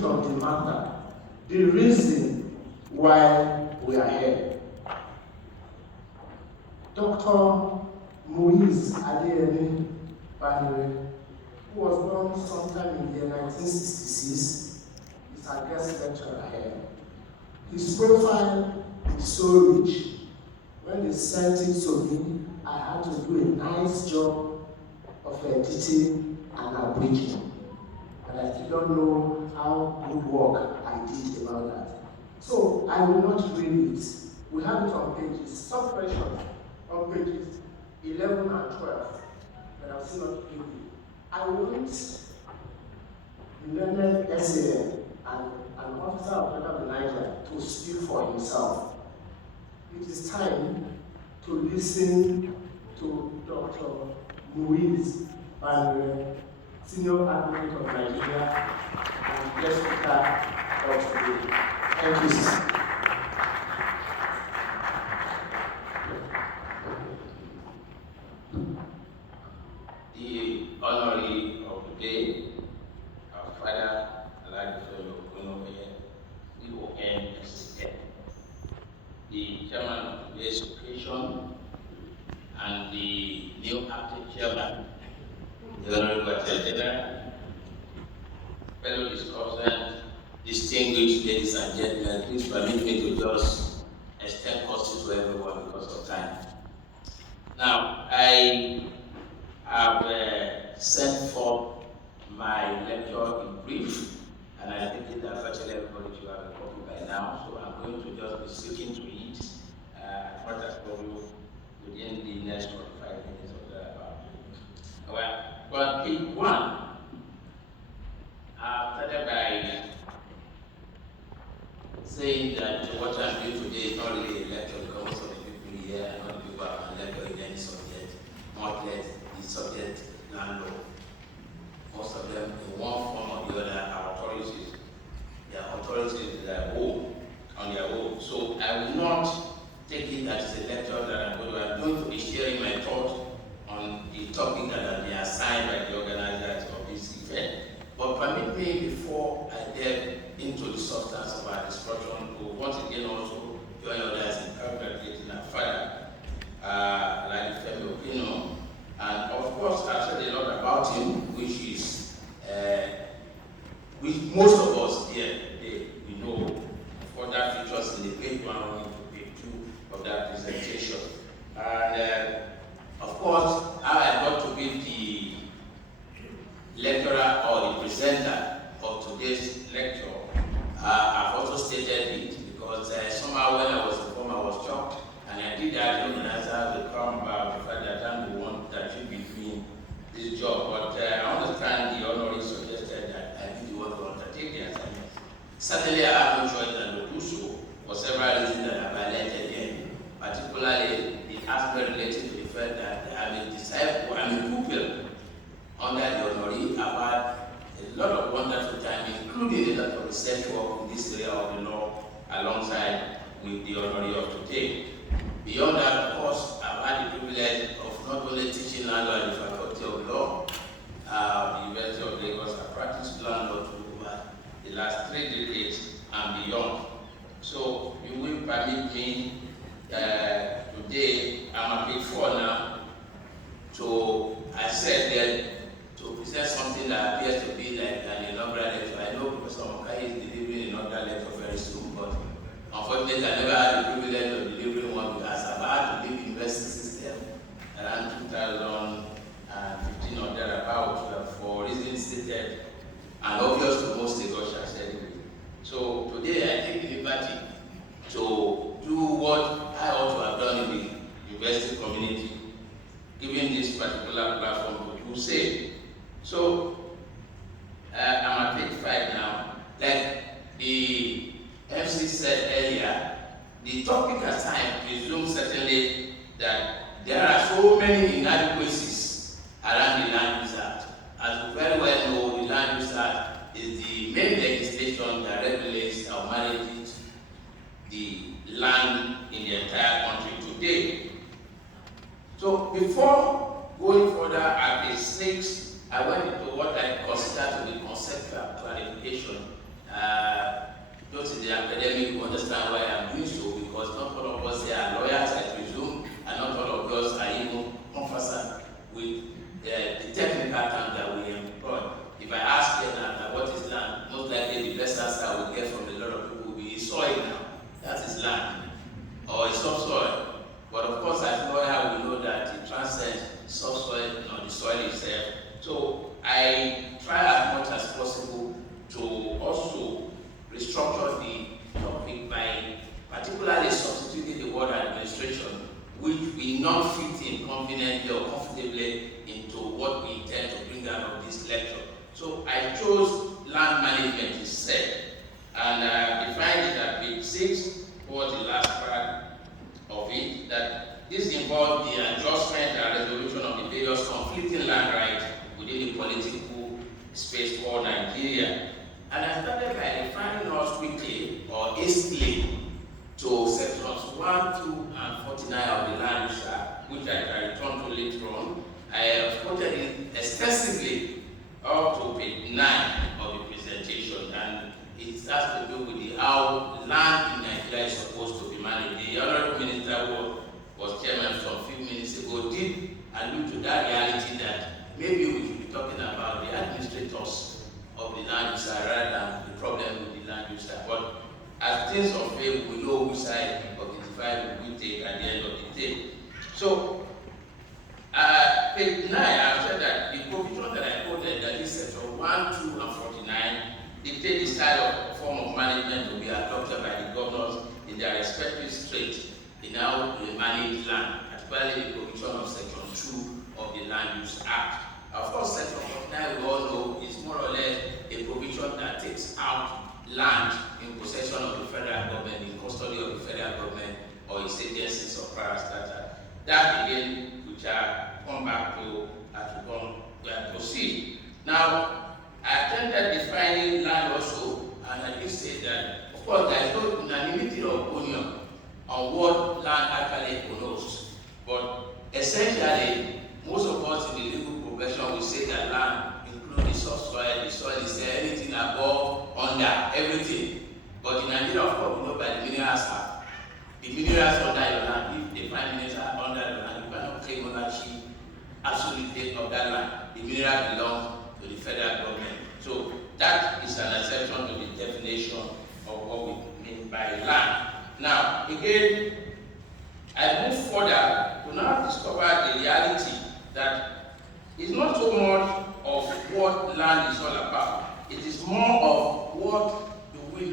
root of the matter, the reason why we are here. Dr. Moise Adeyemi Banire, who was born sometime in the year 1966, is our guest lecturer here. His profile is so rich. When they sent it to me, I had to do a nice job of editing and abridging. And I still don't know how good work I did about that. So I will not read it. We have it on pages, sub-version on pages 11 and 12, but I'll still not read it. I want the learned SAN and an officer of Niger to speak for himself. It is time to listen to Dr. Moise Banire, Senior Advocate of Nigeria and guest speaker of today. Thank you, sir. The honoree of the day, our father, Femi Okunnu, CON, the chairman of today's occasion, and the new acting chairman, the Honorable General, fellow discussants, distinguished ladies and gentlemen, please permit me to just extend courtesy to everyone because of time. Now, I have sent forth my lecture in brief, and I think that virtually everybody should have a copy by now, so I'm going to just be sticking to it as much as possible within the next 45 minutes of the well, page 1, I started by saying that what I'm doing today is not really a lecture because most of the people here are not people who have lectured in any subject, much less the subject land law. Most of them, in one form or the other, are authorities. They are authorities that on their own. So I will not take it as a lecture that I'm going to be sharing my thoughts on the topic that has been assigned by the organizers of this event. But permit me, before I delve into the substance of our discussion, to once again also join others in congratulating our father, like Femi Okunnu. And of course, I've said a lot about him, which most of us here today, we know for that features in the page 1 or page 2 of that presentation. And of course, how I got to be the lecturer or the presenter of today's lecture, I've also stated it because somehow when I was informed, I was shocked, and I did that even as I had become the fact that I'm the one that should be doing this job. But I understand the honoree suggested that I be the one to undertake the assignment. Certainly, I have no choice than to do so for several reasons that I've highlighted here, particularly the aspect related to the fact that I'm a disciple, I'm a pupil under the honoree. I've had a lot of wonderful time, including a lot of research work in this area of the law alongside with the honoree of today. Beyond that, of course, I've had the privilege of not only teaching land law at the Faculty of Law, the University of Lagos. I practiced land law over the last 3 decades and beyond. So you will permit me today, I'm at page 4 now, so I said that to present something that appears to be like an inaugural lecture. I know Professor Mokai is delivering an inaugural lecture very soon, but unfortunately I never had the privilege of delivering one because I've had to leave the university system around 2015 or thereabout for reasons stated and obvious to most Lagosians anyway. So today I take the liberty to do what I ought to have done in the university community, given this particular platform to do say. So I'm at page 5 now. Like the MC said earlier, the topic assigned presumes certainly that there are so many inadequacies around the Land Use Act. As you very well know, the Land Use Act is the main legislation that regulates or manages the land in the entire country today. So before going further at page 6, I went into what I consider to be conceptual clarification the academic will understand why I'm doing so, because not all of us here are lawyers, I presume, and not all of us are even conversant with the technical terms that we employ. If I ask you now what is land, most likely the best answer I will get from a lot of people will be soil now. That is land, or a subsoil. But of course, as lawyer, we know that it transcends subsoil, not the soil itself. So I try as much as possible to also restructure the topic by particularly substituting the word administration, which will not fit in conveniently or comfortably into what we intend to bring out of this lecture. So I chose land management instead, and defined it at page 6 towards the last part of it, that this involved the adjustment and resolution of the various conflicting land rights within the political space called Nigeria. And I started by defining us quickly or hastily to sections 1, 2, and 49 of the Land Use Act, which I can return to later on. I have quoted it extensively up to page 9 of the presentation, and it has to do with how land in Nigeria is supposed to be managed. The Honorable Minister who was chairman some few minutes ago did allude to that reality that maybe we should be talking about the administrators of the land use rather than the problem with the land use. But as things unfold, we know which side of the divide we take at the end of the day. So, page 9, I've said that the provision that I quoted, that is section 1, 2, and 49, dictate the style of form of management to be adopted by the governors in their respective states in how they manage land, particularly the provision of section 2 of the Land Use Act. Of course, section 49 we all know is more or less a provision that takes out land in possession of the federal government, in custody of the federal government, or its agencies or parastatals. That again, which I come back to as we proceed. Now, I attempted defining land also, and I did say that, of course, there is no unanimity of opinion on what land actually connotes. But essentially, most of us in the legal profession will say that land includes the subsoil, the soil is there, anything above, under, everything. But in Nigeria, of course, we know by the Minerals Act, the minerals under your land, if the prime minister under your land, you cannot claim ownership absolutely of that land. The mineral belongs to the federal government. So that is an exception to the definition of what we mean by land. Now, again, I move further to now discover the reality that it's not so much of what land is all about. It is more of what do we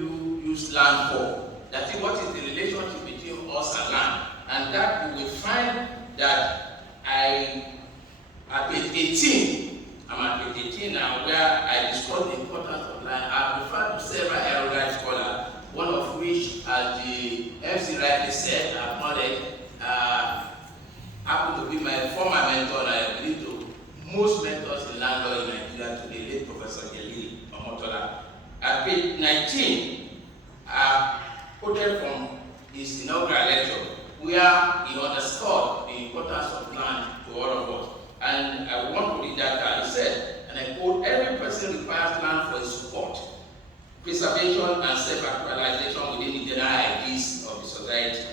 use land for. That is, what is the relationship between us and land. And that you will find that at page 18, I'm at page 18 now, where I discuss the importance of land. I refer to several erudite scholars, one of which, as the MC rightly said, acknowledged, happened to be my former mentor, and I believe to most mentors in land law in Nigeria today, late Professor Jelili Omotola. At page 19, quoted from his inaugural lecture, where he underscored the importance of land to all of us. And I want to read that out. He said, and I quote, "Every person requires land for his support, preservation, and self-actualization within the general ideas of the society.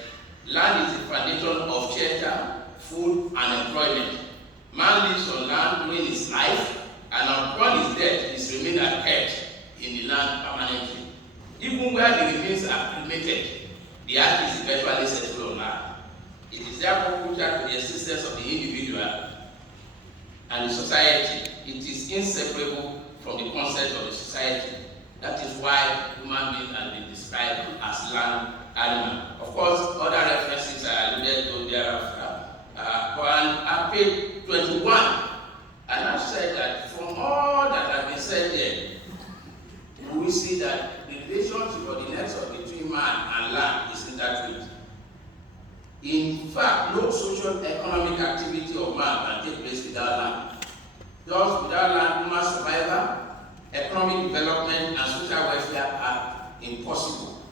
Land is the foundation of shelter, food, and employment. Man lives on land during his life, and upon his death, his remains are kept in the land permanently. Even where the remains are cremated, the earth is eventually settled on land. It is therefore crucial to the existence of the individual and the society. It is inseparable from the concept of the society. That is why human beings have been described as land animal." Of course, other references are alluded to thereafter. But at page 21, and I've said that from all that has been said there, we see that the relationship or the nexus between man and land is intertwined. In fact, no social economic activity of man can take place without land. Thus, without land, human survival, economic development, and social welfare are impossible.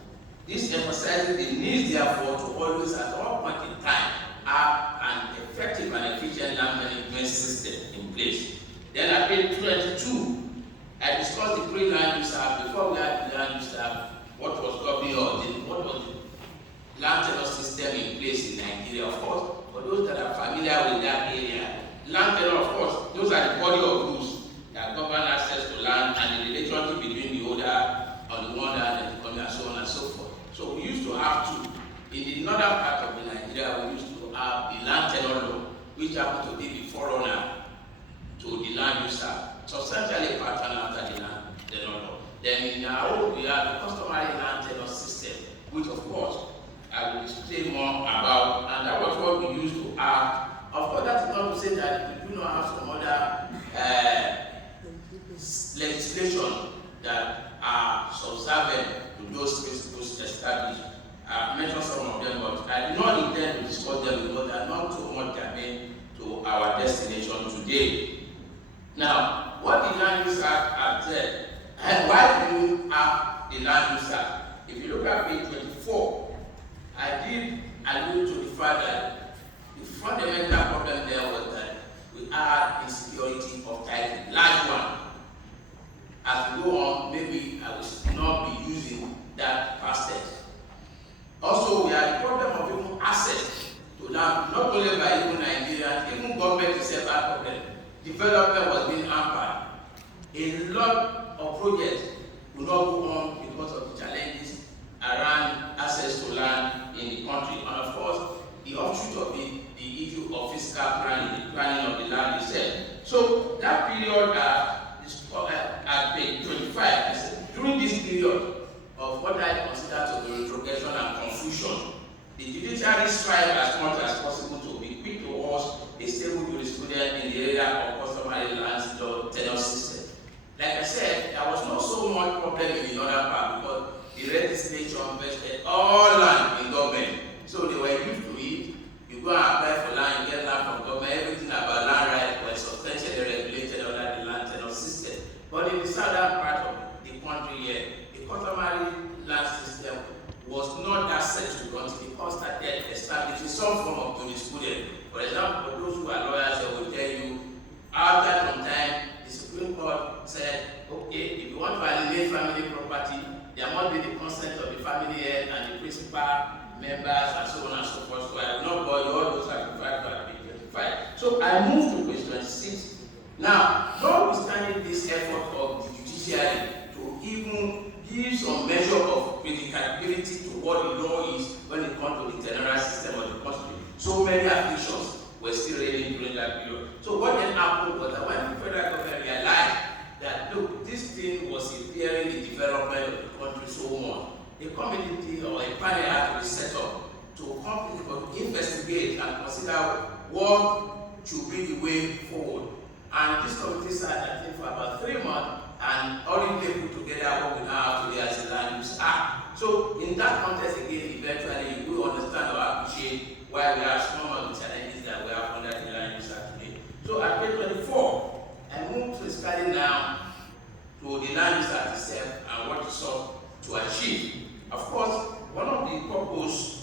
This emphasizes the need, therefore, to always, at all point in time, have an effective and efficient land management system in place. Then at page 22, I discussed the pre-land use act. Before we had the land use act, what was governing other, on the one hand, and economy, and so on and so forth. So we used to have to, in the northern part of the Nigeria, we used to have the land tenure law, which happened to be the forerunner to the land use act, substantially pattern after the land tenure law. Then in our own, we have the customary land tenure system, which of course I will explain more about, and that was what we used to have. Of course, that is not to say that we do not have some other legislation that are subservient to those principles established. I've mentioned some of them, but I do not intend to discuss them because they are not so much germane to our destination today. Now, what the Land Use Act has said, and why do you have the Land Use Act? If you look at page 24, I did allude to the fact that the fundamental problem there was that we had insecurity of title, large one. As we go on, maybe I will not be using that past tense. Also, we had the problem of even access to land, not only by even Nigerians, even government itself had problem. Development was being hampered. A lot of projects will not go on because of the challenges around access to land in the country. And of course, the offshoot of the issue of fiscal planning, the planning of the land itself. So that period at page 25 is during this period of what I consider to be retrogression and confusion, the judiciary strive as much as possible to be quick towards a stable jurisprudence in the area of customary land law tenure system. Like I said, there was not so much problem in the northern part because the legislature invested all land in government. So they were used to it. You go and apply for land, you get land from government, everything about land rights was substantially regulated under the land tenure system. But in the southern part of the country here, the customary land system was not that settled until the court started establishing some form of jurisprudence. For example, for those who are lawyers, they will tell you, after some time, the Supreme Court said, okay, if you want to alienate family property, there must be the consent of the family head and the principal members and so on and so forth. So I will not bore you, all those are required to page 25. So I move to page 26. Now, notwithstanding this effort of the judiciary to even give some measure of predictability to what the law is when it comes to the tenorial system of the country, so many afflictions were still reigning during that period. So what then happened was that when the federal government realized that, look, this thing was impairing the development of the country so much, a committee or a panel had to be set up to investigate and consider what should be the way forward. And this committee sat, I think, for about 3 months and already put together what we now have today as a Land Use Act. So in that context, again, eventually you will understand or appreciate why we have some of the challenges that we have under the Land Use Act today. So at page 24, I move to study now to the Land Use Act itself and what it sought to achieve. Of course, one of the goals,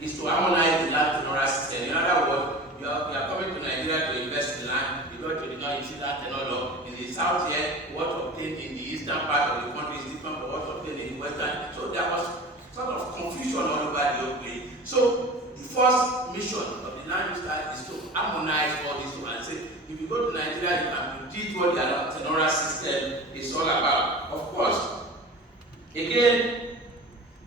is to harmonize the land tenure system. In other words, you are coming to Nigeria to invest in land because you did not issue that tenure law. In the south here, what obtained in the eastern part of the country is different from what obtained in the western. So there was sort of confusion all over the whole place. So the first mission of the Land Use Act is to harmonize all these two and say, if you go to Nigeria, you can predict what the tenure system is all about. Of course, again,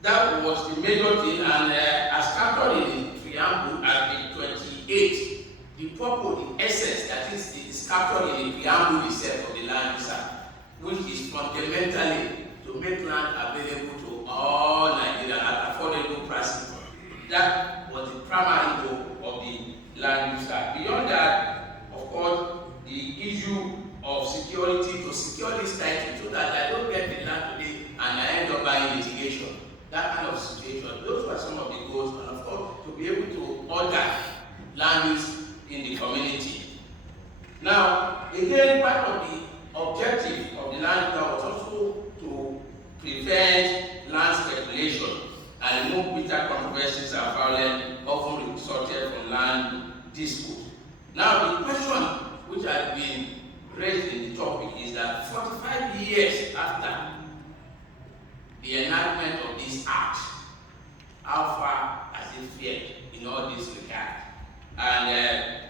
that was the major thing, and as captured in the preamble at page 28, the purpose, the essence that is captured in the preamble itself of the Land Use Act, which is fundamentally to make land available to all Nigerians at affordable prices. That was the primary goal of the Land Use Act. Beyond that, of course, the issue of security to secure this title so that I don't get the land today and I end up buying litigation. That kind of situation. Those were some of the goals, and of course, to be able to order land use in the community. Now, again, part of the objective of the land use was also to prevent land speculation and remove bitter controversies and violence often resulted from land dispute. Now, the question which has been raised in the topic is that 45 years after the enactment of this act, how far has it fared in all this regard? And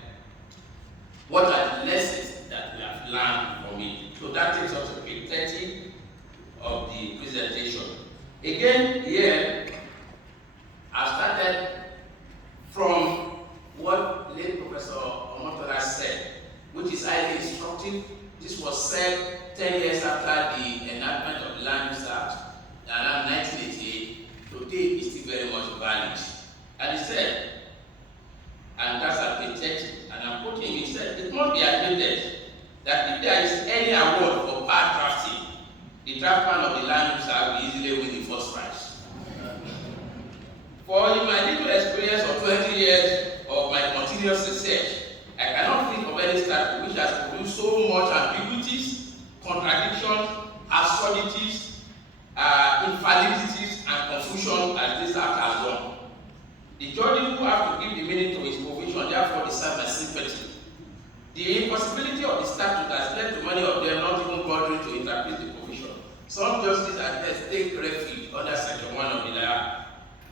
what are the lessons that we have learned from it? So that takes us to page 30 of the presentation. Again, here, I started from what late Professor Omotola said, which is highly instructive. This was said 10 years after the enactment of the Land Use Act, around 1988. Today, is still very much valid. And he said, and that's at page 30, and I'm quoting him, he said, it must be admitted that if there is any award for bad drafting, the draftman of the Land Use Act will easily win the first prize. For in my little experience of 20 years of my continuous research, I cannot think of any statute which has produced so much ambiguities, contradictions, absurdities, infallibilities, and confusion as this act has done. The judges who have to give the meaning to his provision therefore deserve my sympathy. The impossibility of the statute has led to many of them not even bothering to interpret the provision. Some justices at best take refuge under Section 1 of the law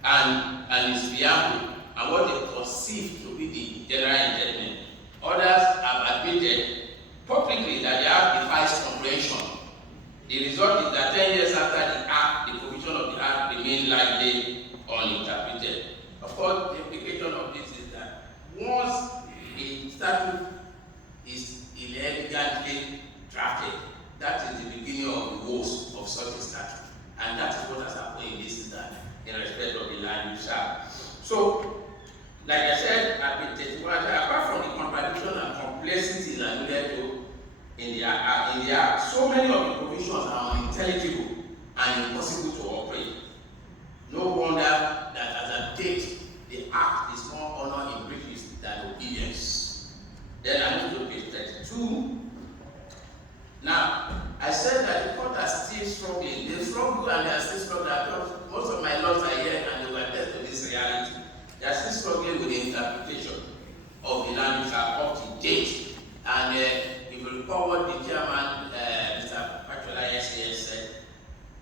and its preamble and what they perceive to be the general intendment. Others have admitted publicly that the act defies comprehension. The result is that 10 years after the act, the provision of the act remain largely uninterpreted. Of course, the implication of this is that once a statute is inelegantly drafted, that is the beginning of the woes of such a statute. And that is what has happened in this instance in respect of the Land Use Act. So, like I said, at page 31, apart from the contradiction and complexities alluded to in the act, so many of the provisions are unintelligible and impossible to operate. No wonder that as a date, the act is more honor in breaches than obedience. Then I move to page 32. Now, I said that the court are still struggling. They struggle and they are still struggling. Most of my laws are here and they were attest to this reality. They are still struggling with the interpretation of the Land Use Act up to date. And if you recall what the chairman, Mr. Pachola, yesterday said,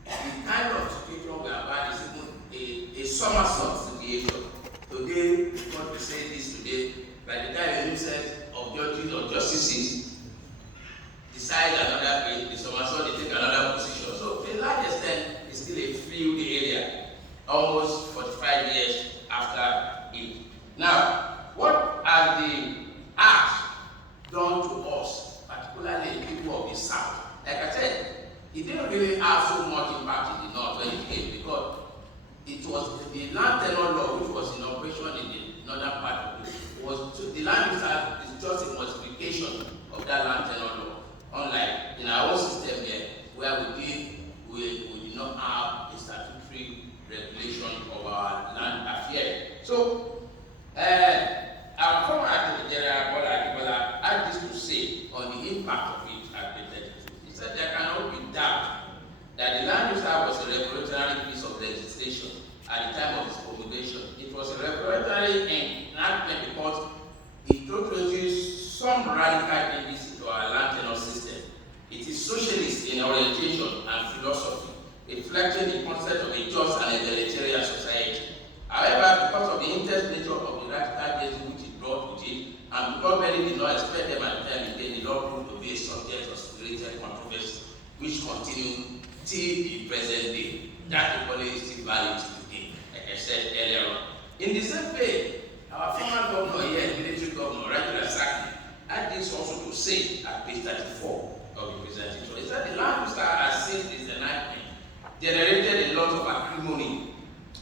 the kind of situation we are about is even a somersault situation. Today, what we say this today, by the time you said of judges or justices, decide another case, the somersault, they take another position. So, to a large extent, it's still a fluid area, almost 45 years after it. Now, what has the act done to us, particularly people of the South? Like I said, it didn't really have so much impact in the North when it came because it was the land tenure law which was in operation in the northern part of it. The Land Use Act is just a multiplication of that land tenure law. Unlike in our own system here, where we did not have a statutory regulation of our land affairs. So, our former Attorney General Bola had this to say on the impact of it at the legislature. He said there cannot be doubt that the Land Use Act was a revolutionary piece of legislation at the time of its promulgation. It was a revolutionary enactment because it introduced some radical changes to our land tenure system. It is socialist in orientation and philosophy, reflecting the concept of a just and egalitarian society. However, because of the intense nature of the radical changes which it brought with it, and because many did not expect them at the time, the law proved to be a subject of spirited controversy, which continue till the present day. That equally is still valid today, like I said earlier on. In the same way, our former governor here, military governor, Rajula Saki, had this also to say at page 34 of the presentation. He said the Land Use Act has since its enactment generated a lot of acrimony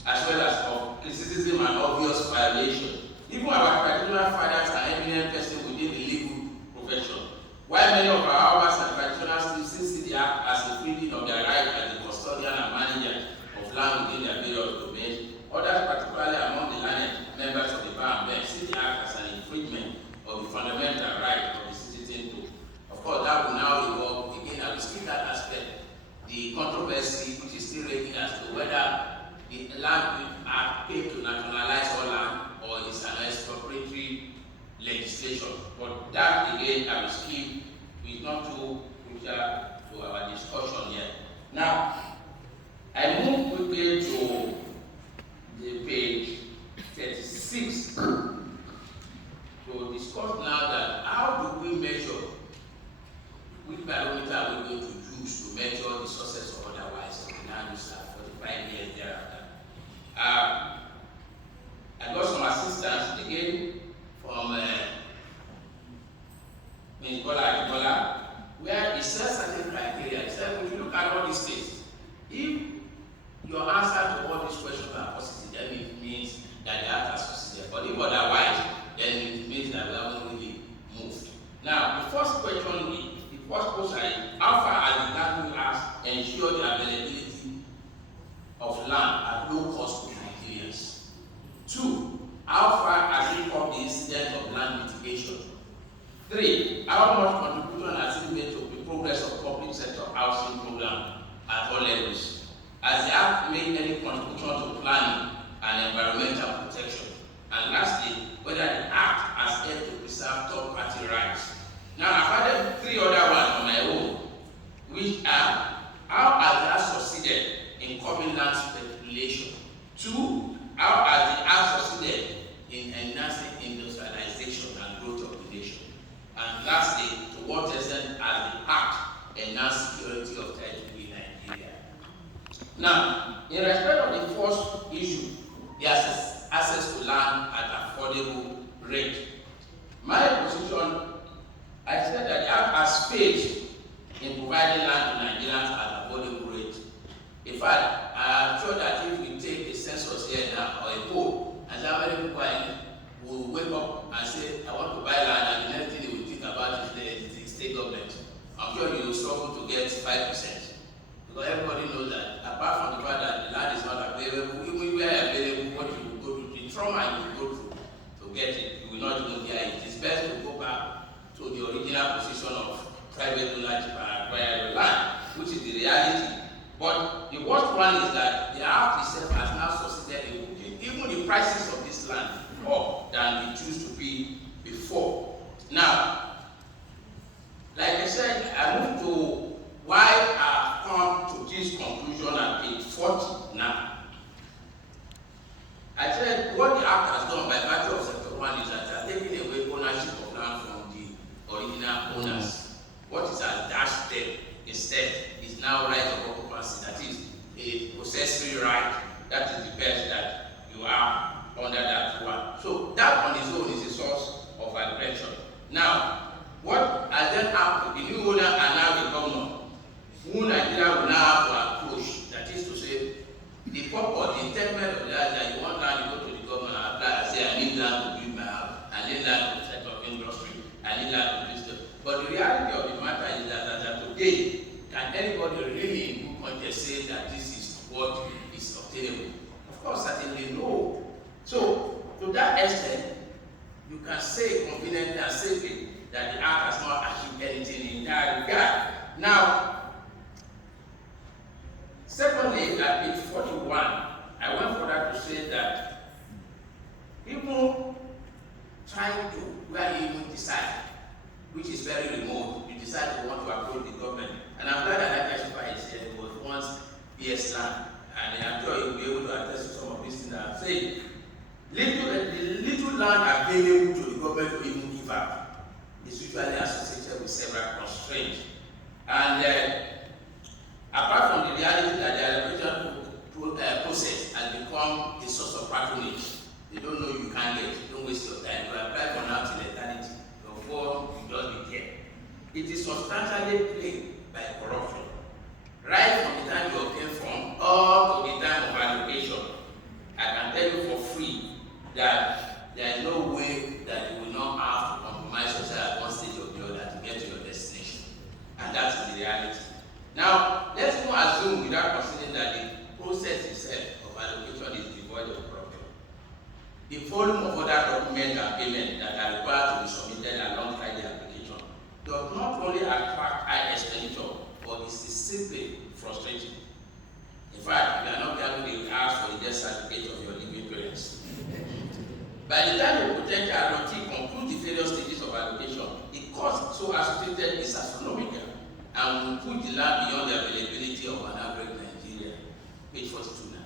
as well as of criticism and obvious violation. Even our practitioner fathers are eminent persons within the legal profession. While many of our elders and practitioners still see the act as a freedom of their right as the custodian and manager of land within their various domains, others, particularly among the learned members of the bar and bench, see the act as an infringement of the fundamental right of the citizen to. Of course, that will now evolve again. I will speak that aspect. The controversy which is still raging as to whether the Land Act came to nationalize all land or is an expropriatory legislation. But that again, I will skip. It's not too crucial to our discussion here. Now, I move quickly to the page 36 to discuss now that how do we measure which barometer look at all these things, if your answer to all these questions are positive, then it means that the act has succeeded. But if otherwise, then it means that we haven't really moved. Now, the first question is, the first question is, how far has the land has ensured the availability of land at low cost to Nigerians? 2, how far has it curbed the incident of land mitigation? 3, how much contribution has it made to the progress of public sector housing program at all levels? Has the Act made any contribution to planning and environmental protection? And lastly, whether the Act has helped to preserve third-party rights. Now, I've added 3 other ones on my own, which are, how has the Act succeeded in curbing land speculation? 2, how has the Act succeeded in enhancing industrialization and growth of the nation? And lastly, to what extent has the Act enhanced security of title in Nigeria? Now, in respect of the first issue, the access to land at affordable rate, my position, I said that the Act has failed in providing land to Nigerians at affordable rate. In fact, I am sure that if we take a census here now or a poll, and how many people will wake up and say, I want to buy land, and the next thing they will think about is the state government, I'm sure you will struggle to get 5%. Because everybody knows that, apart from the fact that the land is not available, even where available, what you will go through, the trauma you will go through to get it, you will not even hear it. It's best to go back to the original position of private ownership and acquire your land, which is the reality. But the worst one is that the Act itself has now succeeded in putting even the prices of this land up than it used to be before. Now, like I said, I moved to why I've come to this conclusion at page 40 now. I said what the Act has done by virtue of Sector 1 is that it has taken away ownership of land from the original owners. What it has dashed them instead is now right of occupancy, that is a possessory right. That is the best that you have under that one. So that on its own is a source of aggression. Now, what has then happened? The new owner and now the governor, who Nigeria will now have to approach, that is to say, the purpose, the intent of that you want land, you go to the government and apply and say, I need land to build my house, I need land to set up industry, I need land to do stuff. But the reality of the matter is that today, can anybody really in good conscience say that this is what is obtainable? Of course, certainly no. So, to that extent, you can say confidently and safely that the Act has not achieved anything in that regard. Now, secondly, at page 41, I went further to say that people trying to, where you even decide, which is very remote, you decide to want to approach the government. And I'm glad that Akashipa is here. It was once PS land, and I'm sure you'll be able to attest to some of these things that I'm saying. The little land available to the government to even give up is usually associated with several constraints. And apart from the reality that the allocation process has become a source of patronage, they don't know you can't get it, don't waste your time. You apply for now till eternity, your form will just be there. It is substantially plagued by corruption, right from the time you obtain form up to the time of allocation. I can tell you for free that there is no way that you will not have to compromise yourself at one stage or the other to get to your destination. And that's the reality. Now, let's even assume without considering that the process itself of allocation is devoid of corruption. The volume of other documents and payments that are required to be submitted alongside the application does not only attract high expenditure, but is simply frustrating. In fact, you are not going to ask for the death certificate of your living parents. By the time the potential allotee concludes the various stages of allocation, the cost so associated is astronomical and will put the land beyond the availability of an average Nigeria. Page 42 now.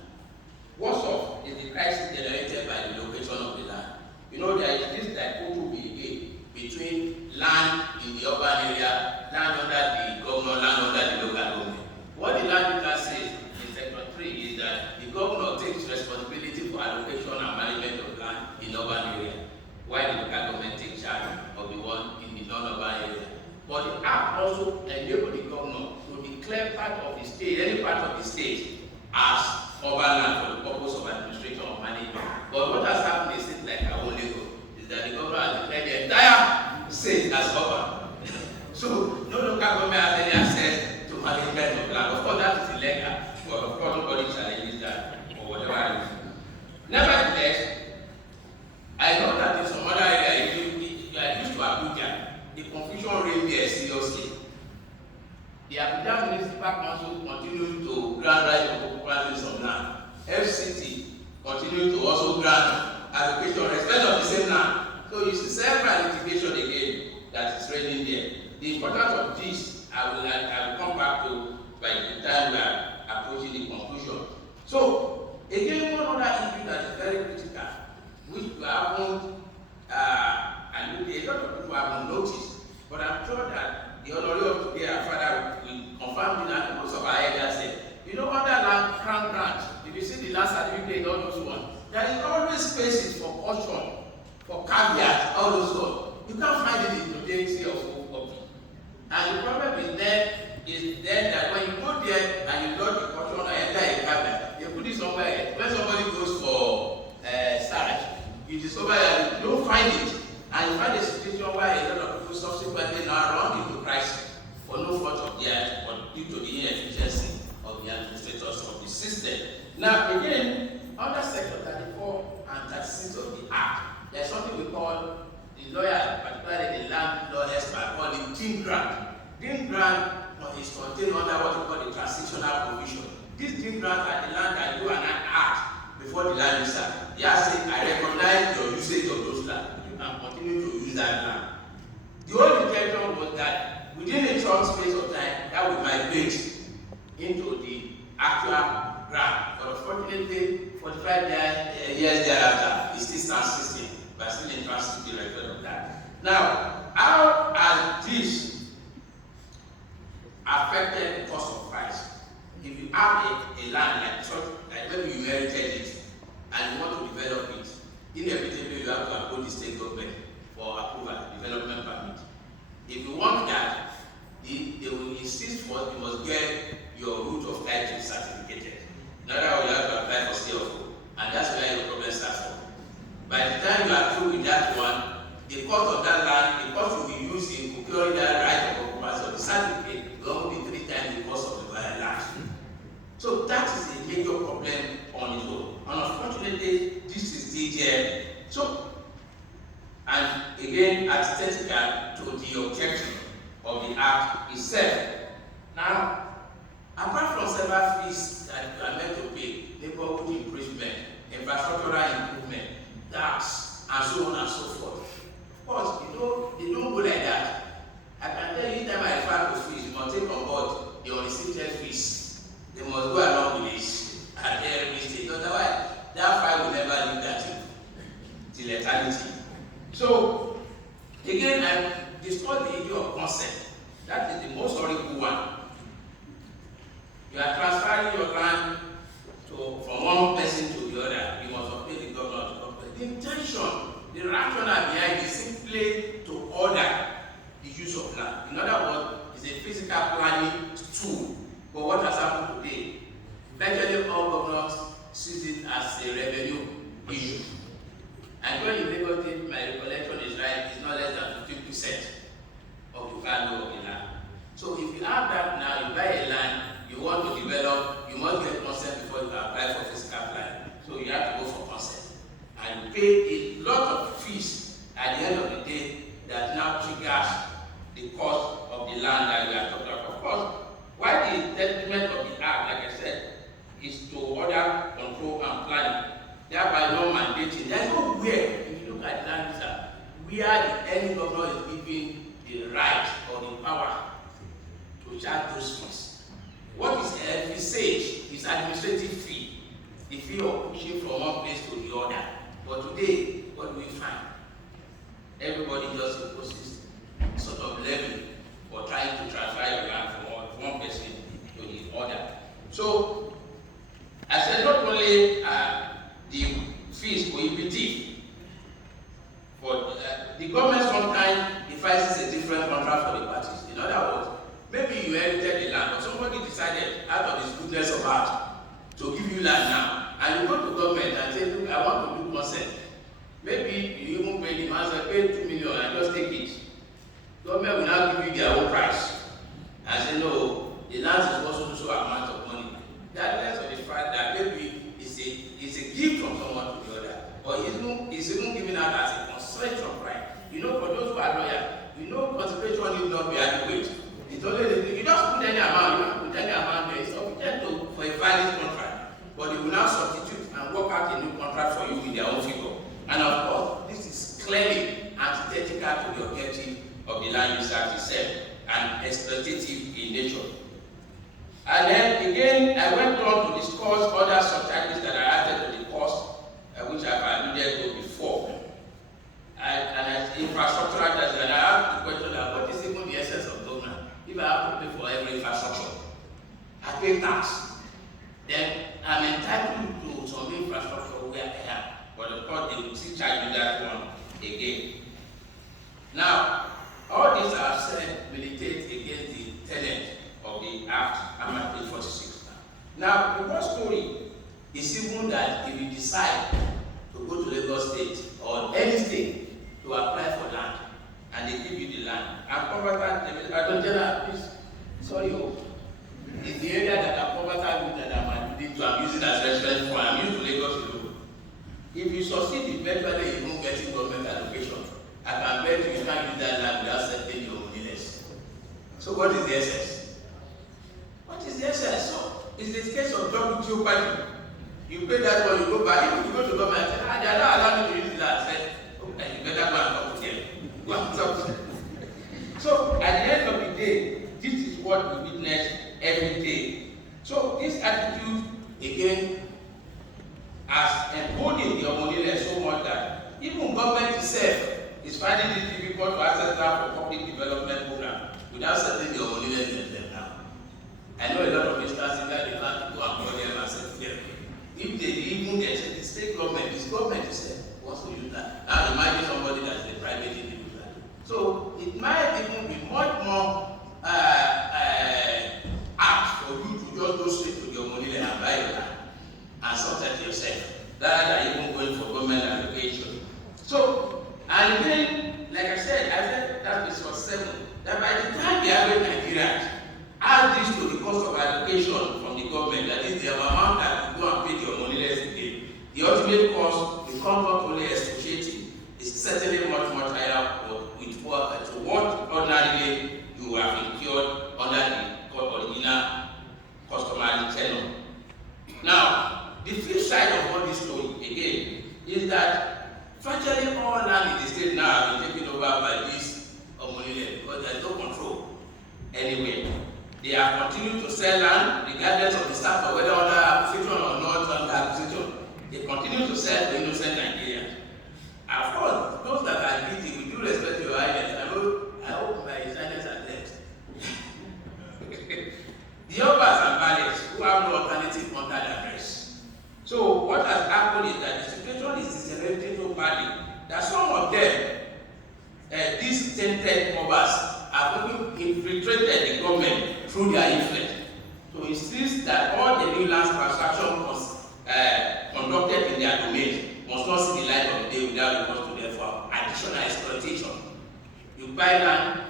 What's up is the crisis generated by the location of the land. You know, there is this dichotomy between land in the urban area, land under the governor, land under the local government. What the land leader says in Sector 3 is that the governor takes responsibility for allocation and management of land in urban area, while the local government takes charge of the one in the non-urban area. But the Act also enables the governor to declare part of the state, any part of the state, as urban land for the purpose of administration or management. But what has happened in a state like Lagos is that the government has declared the entire state as urban. So no local government has any access to management of land. Of course, that is illegal, but of course nobody challenges that or whatever reason. Nevertheless, I know that in some other area, if you are used to Abuja, the confusion reigned there seriously. The Abuja Municipal Council continued to grant right of occupancy in some land. FCT continued to also grant allocation respect of the same land. So you see several litigation again that is reigning there. The importance of this, I will come back to by the time we are approaching the conclusion. So again, one other issue that is very critical, which we haven't, and a lot of people haven't noticed, but I'm sure that the honorary of today, our father, will confirm it, and most of our elders say, you know, under land crown grant, if you see the land certificate, all those ones, there is always spaces for caution, for caveat, all those ones. You can't find it in totality of copy. And the problem is then that when you go there and you got the caution and enter a cabinet, you put it somewhere else. When somebody goes for search, you discover that you don't find it, and you find a situation where a lot of people subsequently now run into crisis for no fault of theirs, but due to the inefficiency of the administrators of the system. Now again, under section 34 and 36 of the Act, there's something we call the lawyers, particularly the land law expert, called the deed grant. Deed grant is contained under what we call the transitional provision. This deed grant are the land that you and I act before the land is set. They are saying, I recognize your usage of those land. You can continue to use that land. The only intention was that within a short space of time, that would migrate into the actual grant. But unfortunately, 45 years thereafter, it still stands system, but still in transit the record of that. Now, how has this affected the cost of price? If you have a land like such, like maybe you inherited it and you want to develop it, inevitably you have to approach the state government for approval, development permit. If you want that, they will insist for you must get your root of title certificated. In other words, you have to apply for CFO, and that's where your problem starts from. By the time you are through with that one, the cost of that land, the cost will be used in procuring that right of occupancy of the certificate will only be 3 times the cost of the land. So that is a major problem on its own. And unfortunately, this is DGM. So, and again, antithetical to the objective of the Act itself. Now, apart from several fees that you are meant to pay, neighborhood improvement, infrastructural improvement, tax, and so on and so forth. Of course, they don't go like that. I can tell you, each time I refer to fees, you must take on board the unrestricted fees. They must go along with this at every stage. Otherwise, that file will never leave that thing till eternity. So, again, I discussed the issue of consent. That is the most horrible one. You are transferring your land from one person to the other. You must obey the governor to complete. The intention, the rationale behind is simply to order the use of land. In other words, it's a physical planning tool. But what has happened today? Virtually all governors see it as a revenue issue. And when you negotiate, my recollection is right, it's not less than 15% of the value of the land. So if you have that now, you buy a land, you want to develop, you must get consent before you can apply for physical planning. So you have to go for consent. And pay a lot of fees at the end of the day that now triggers the cost of the land that we are talking about. Of course, why the detriment of the Act, like I said, is to order, control, and planning, thereby not mandating. There's nowhere, if you look at land reserve, where any governor is given the right or the power to charge those fees. What is envisaged is administrative fee, the fee of pushing from one place to the other. But today, what do we find? Everybody just imposes sort of levy for trying to transfer your land from one person to the other. So, I said not only the fees prohibitive, but the government sometimes devises a different contract for the parties. In other words, maybe you inherited the land, but somebody decided out of his goodness of heart to give you land now, and you go to government and say, look, I want to do consent. Maybe you even pay the man, pay 2 million and just take it. Government will now give you their own price and say, no, the land is also so amount of money. That less of the fact that maybe it's a gift from someone to the other, or it's even given out as a concession price. You know, for those who are lawyers, you know, consideration need not be adequate. It's only you just put any amount, you don't put any amount there. It's sufficient for a valid contract, but they will now substitute and work out a new contract for you with their own figure. And of course, this is clearly antithetical to the objective of the Land Use Act itself and exploitative in nature. And then again, I went on to discuss other subtitles that are added to the course, which I've alluded to before. And as infrastructural, and I have the question of what is even the essence of government? If I have to pay for every infrastructure, I pay tax, then I'm entitled to some infrastructure where I am. But of course, they will still charge me that one again. Now, all these are said militate against the tenet of the Act. I'm at page 46 now. Now, the first story is even that if you decide to go to Lagos State or any state to apply for land, and they give you the land, and poverty, I don't tell please, sorry, it's the area that are poverty that I'm using as reference for. I'm used to Lagos alone. If you succeed eventually in getting government allocation, I can bet you can't use that land without settling your moneyless. So what is the essence? What is the essence? So it's the case of double jeopardy. You pay that one, you go back. If you go to government and say, they are not allowed me to use the land, say, okay, you better go and talk to them. Go and talk to them. So at the end of the day, this is what we witness every day. So this attitude again has emboldened the moneyless so much that even government itself is finding it difficult to access land for public development program without settling the moneyless themselves now. I know a lot of instances that they have to go and call them and settle them. If they even get the state government, this government itself wants to use that. Now imagine somebody that's a private individual. So it might even be much more apt for you to just go straight to your money and buy your land and subset yourself rather than even going for government allocation. So, and then, like I said that is for 7, that by the time the average Nigerians add this to the cost of allocation from the government, that is the amount that you go and pay your moneyless again, the ultimate cost becomes not only excruciating, it's certainly much higher with what ordinarily you have incurred under the original customary tenure. Now, the flip side of all this story again is that virtually all land in the state now have been taken over by this moneyless because there is no control anywhere. They have continued to sell land regardless of the status, whether under acquisition or not under acquisition. They continue to sell to innocent Nigerians. Of course, those that are guilty, with due respect to your highness, I hope my highness are left. The others and valets who have no alternative contact address. So what has happened is that the situation is decelerating so badly that some of them, these tainted mobbers, have even infiltrated the government through their influence to insist that all the new land transactions conducted in their domain must not see the light of the day without recourse to them for additional exploitation. You buy land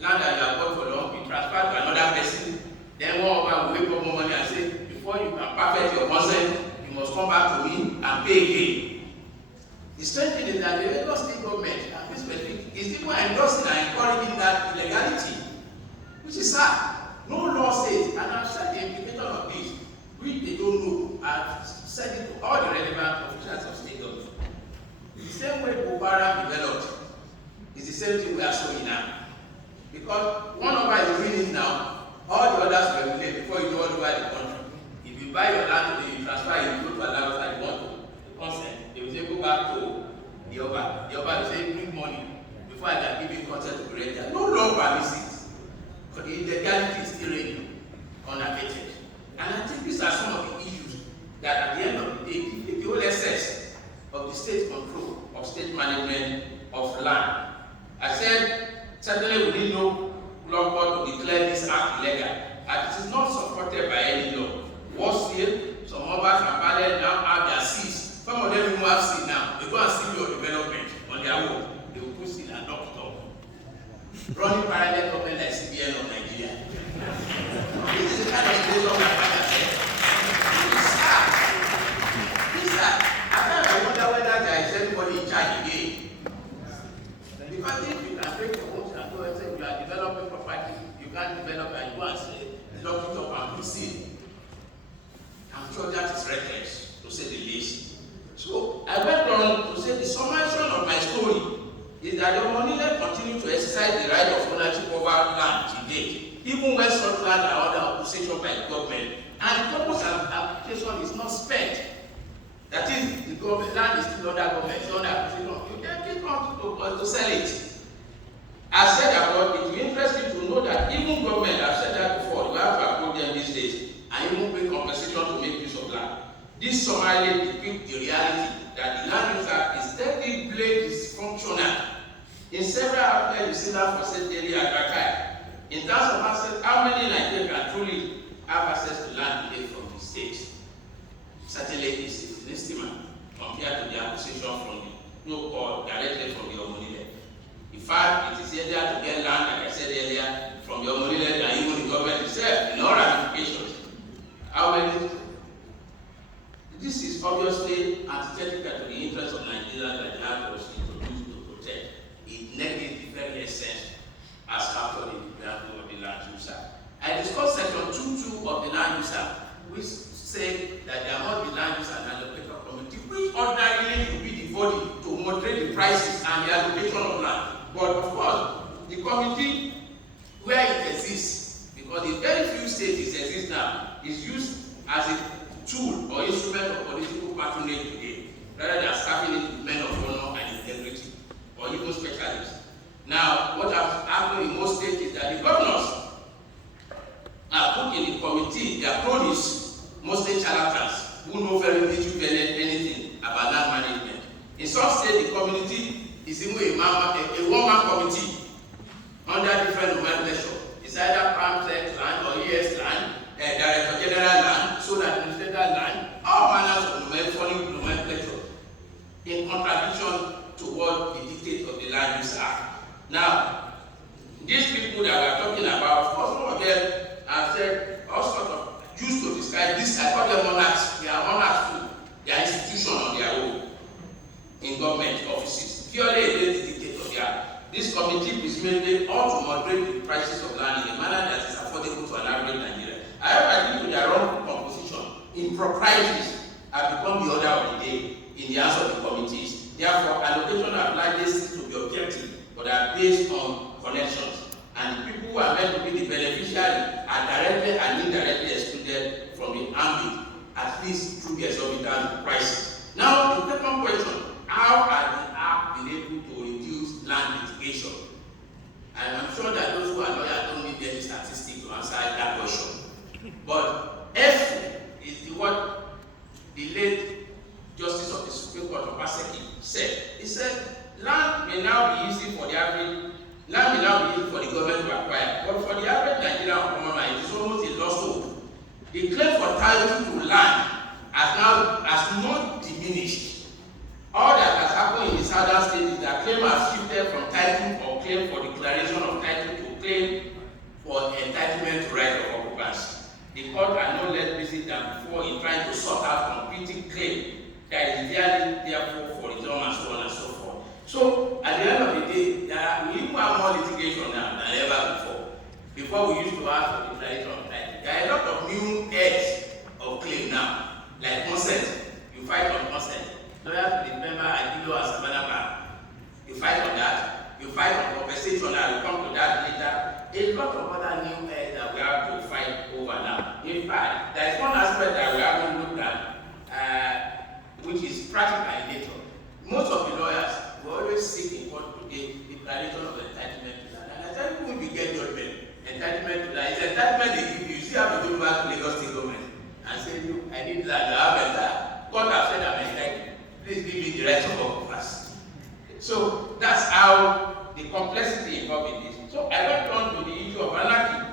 that you have bought for long, be transferred to another person, then one of them will wake up more money and say, before you can perfect your consent, you must come back to me and pay again. The strange thing is that the Lagos State government, and this specific, is even endorsing and encouraging that illegality, which is sad. No law says, and I've said the implication of this, which they don't know, I've said it to all the relevant officials of state government. The same way Boko Haram developed is the same thing we are showing now. Because one of us is doing it now, all the others will regulate before you go all over the country. If you buy your land today, you transfer it, you go to another side, you want to consent, they will say go back to the Oba. The Oba will say bring money before I can give you consent to create that. No law permits it, but the illegality is still reigning unabated. And I think these are some of the issues that at the end of the day, the whole essence of the state control, of state management of land. I said, certainly we need no law court to declare this act illegal, and it is not supported by sure that is reckless, to say the least. So I went on to say the summation of my story is that the Omonile continue to exercise the right of ownership over land today, even when such land are under acquisition by the government, and the purpose of application is not spent. That is, the government land is still under government, it's under acquisition. You can keep on to sell it. I said above, it will interest you to know that even government, I've said that before, you have to approach them these days and even pay compensation to make use of land. This summarily depicts the reality that the land user is terribly dysfunctional. In several outlets, you see that for sale daily advertised. In terms of access, how many Nigerians can truly have access to land today from the state? Certainly, it's an estimate compared to the acquisition from the no or directly from the Omonile. In fact, it is easier to get land, like I said earlier, from the Omonile than even the government itself in all ramifications. How many? This is obviously antithetical to the interests of Nigeria that the Act was introduced to protect. It negates the very essence as captured in the preamble of the land user. I discussed section 2.2 of the land user, which say that there must be land use and allocation committee, which ordinarily would be the body to moderate the prices and the allocation of land. But of course, the committee, where it exists, because the very few states it exists now, is used as a tool or instrument of political patronage today, rather than serving it with men of honor and integrity, or even specialists. Now, what has happened in most states is that the governors are put in the committee, their cronies, mostly charlatans, who know very little anything about land management. In some states, the community is even a one-man committee under different nomenclature. It's either Palm Flex land or ES land, Director General land, Solar Administrator land, all manners of nomenclature in contradiction to what the dictates of the Land Use Act. Now, these people that we are talking about, of course, some of them have said all sorts of used to describe this. I call them monarchs. They are monarchs too. They are institutions on their own in government offices, purely against the dictate of the act. This committee presumably ought to moderate the prices of land in a manner that is affordable to an average Nigerian. However, due to their own composition, improprieties have become the order of the day in the hands of the committees. Therefore, allocation are likely to be objective, but are based on connections. And the people who are meant to be the beneficiary are directly and indirectly excluded from the ambit, at least through the exorbitant prices. Now, the second question, how has the act been able to reduce land litigation? And I'm sure that those who are lawyers don't need any statistics to answer that question. But F is the what the late Justice of the Supreme Court of Aseki said. He said, land may now be easy for the average, land may now be easy for the government to acquire, but for the average Nigerian common man, it is almost a lost hope. The claim for title to land has not diminished. All that has happened in the southern states is that claim has shifted from title or claim for declaration of title to claim for entitlement to right of occupancy. The court are no less busy than before in trying to sort out competing claim that is therefore for return and so on and so forth. So at the end of the day, we even have more litigation now than ever before. Before we used to ask for declaration of title. There are a lot of new heads of claim now, like consent. You fight on consent. Lawyers will remember Agilo and Samanaba. You fight on that. You fight on compensation. I will come to that later. A lot of other new heads that we have to fight over now. In fact, there is one aspect that we haven't looked at, which is practical in nature. Most of the lawyers will always seek in court today the declaration of entitlement to that. And I tell you, when we get judgment, entitlement to that, it's entitlement they give you. You still have to go back to Lagos State government and say, look, I need that, you have that. Court has said I'm entitled. Please give me the right of occupancy. So that's how the complexity involved in this. So I went on to the issue of anarchy.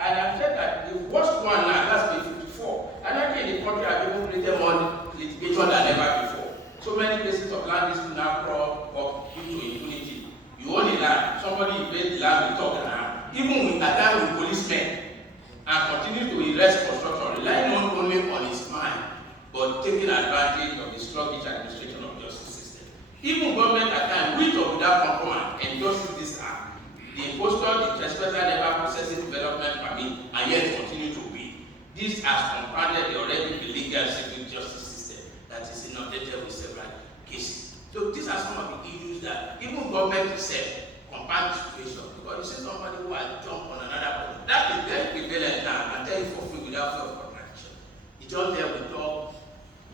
And I said that the worst one now, that's been 54. Anarchy in the country have even created more litigation than ever before. So many cases of land dispute now crop up due to impunity. You own a land, somebody invade the land, we talk around. Even with attack with policemen and continue to erase construction, relying not only on his mind, but taking advantage of the sluggish administration of the justice system. Even government at times, with or without compromise, endorses this act. The impostor, the trespasser never possesses development permit and yet continue to be. This has compounded the already believed legal and civil justice system that is inundated with several cases. So these are some of the issues that even government itself compound the situation, because you see somebody who has jumped on another person. That is very prevalent now, I tell you for free without fear of contradiction. It's just there we talk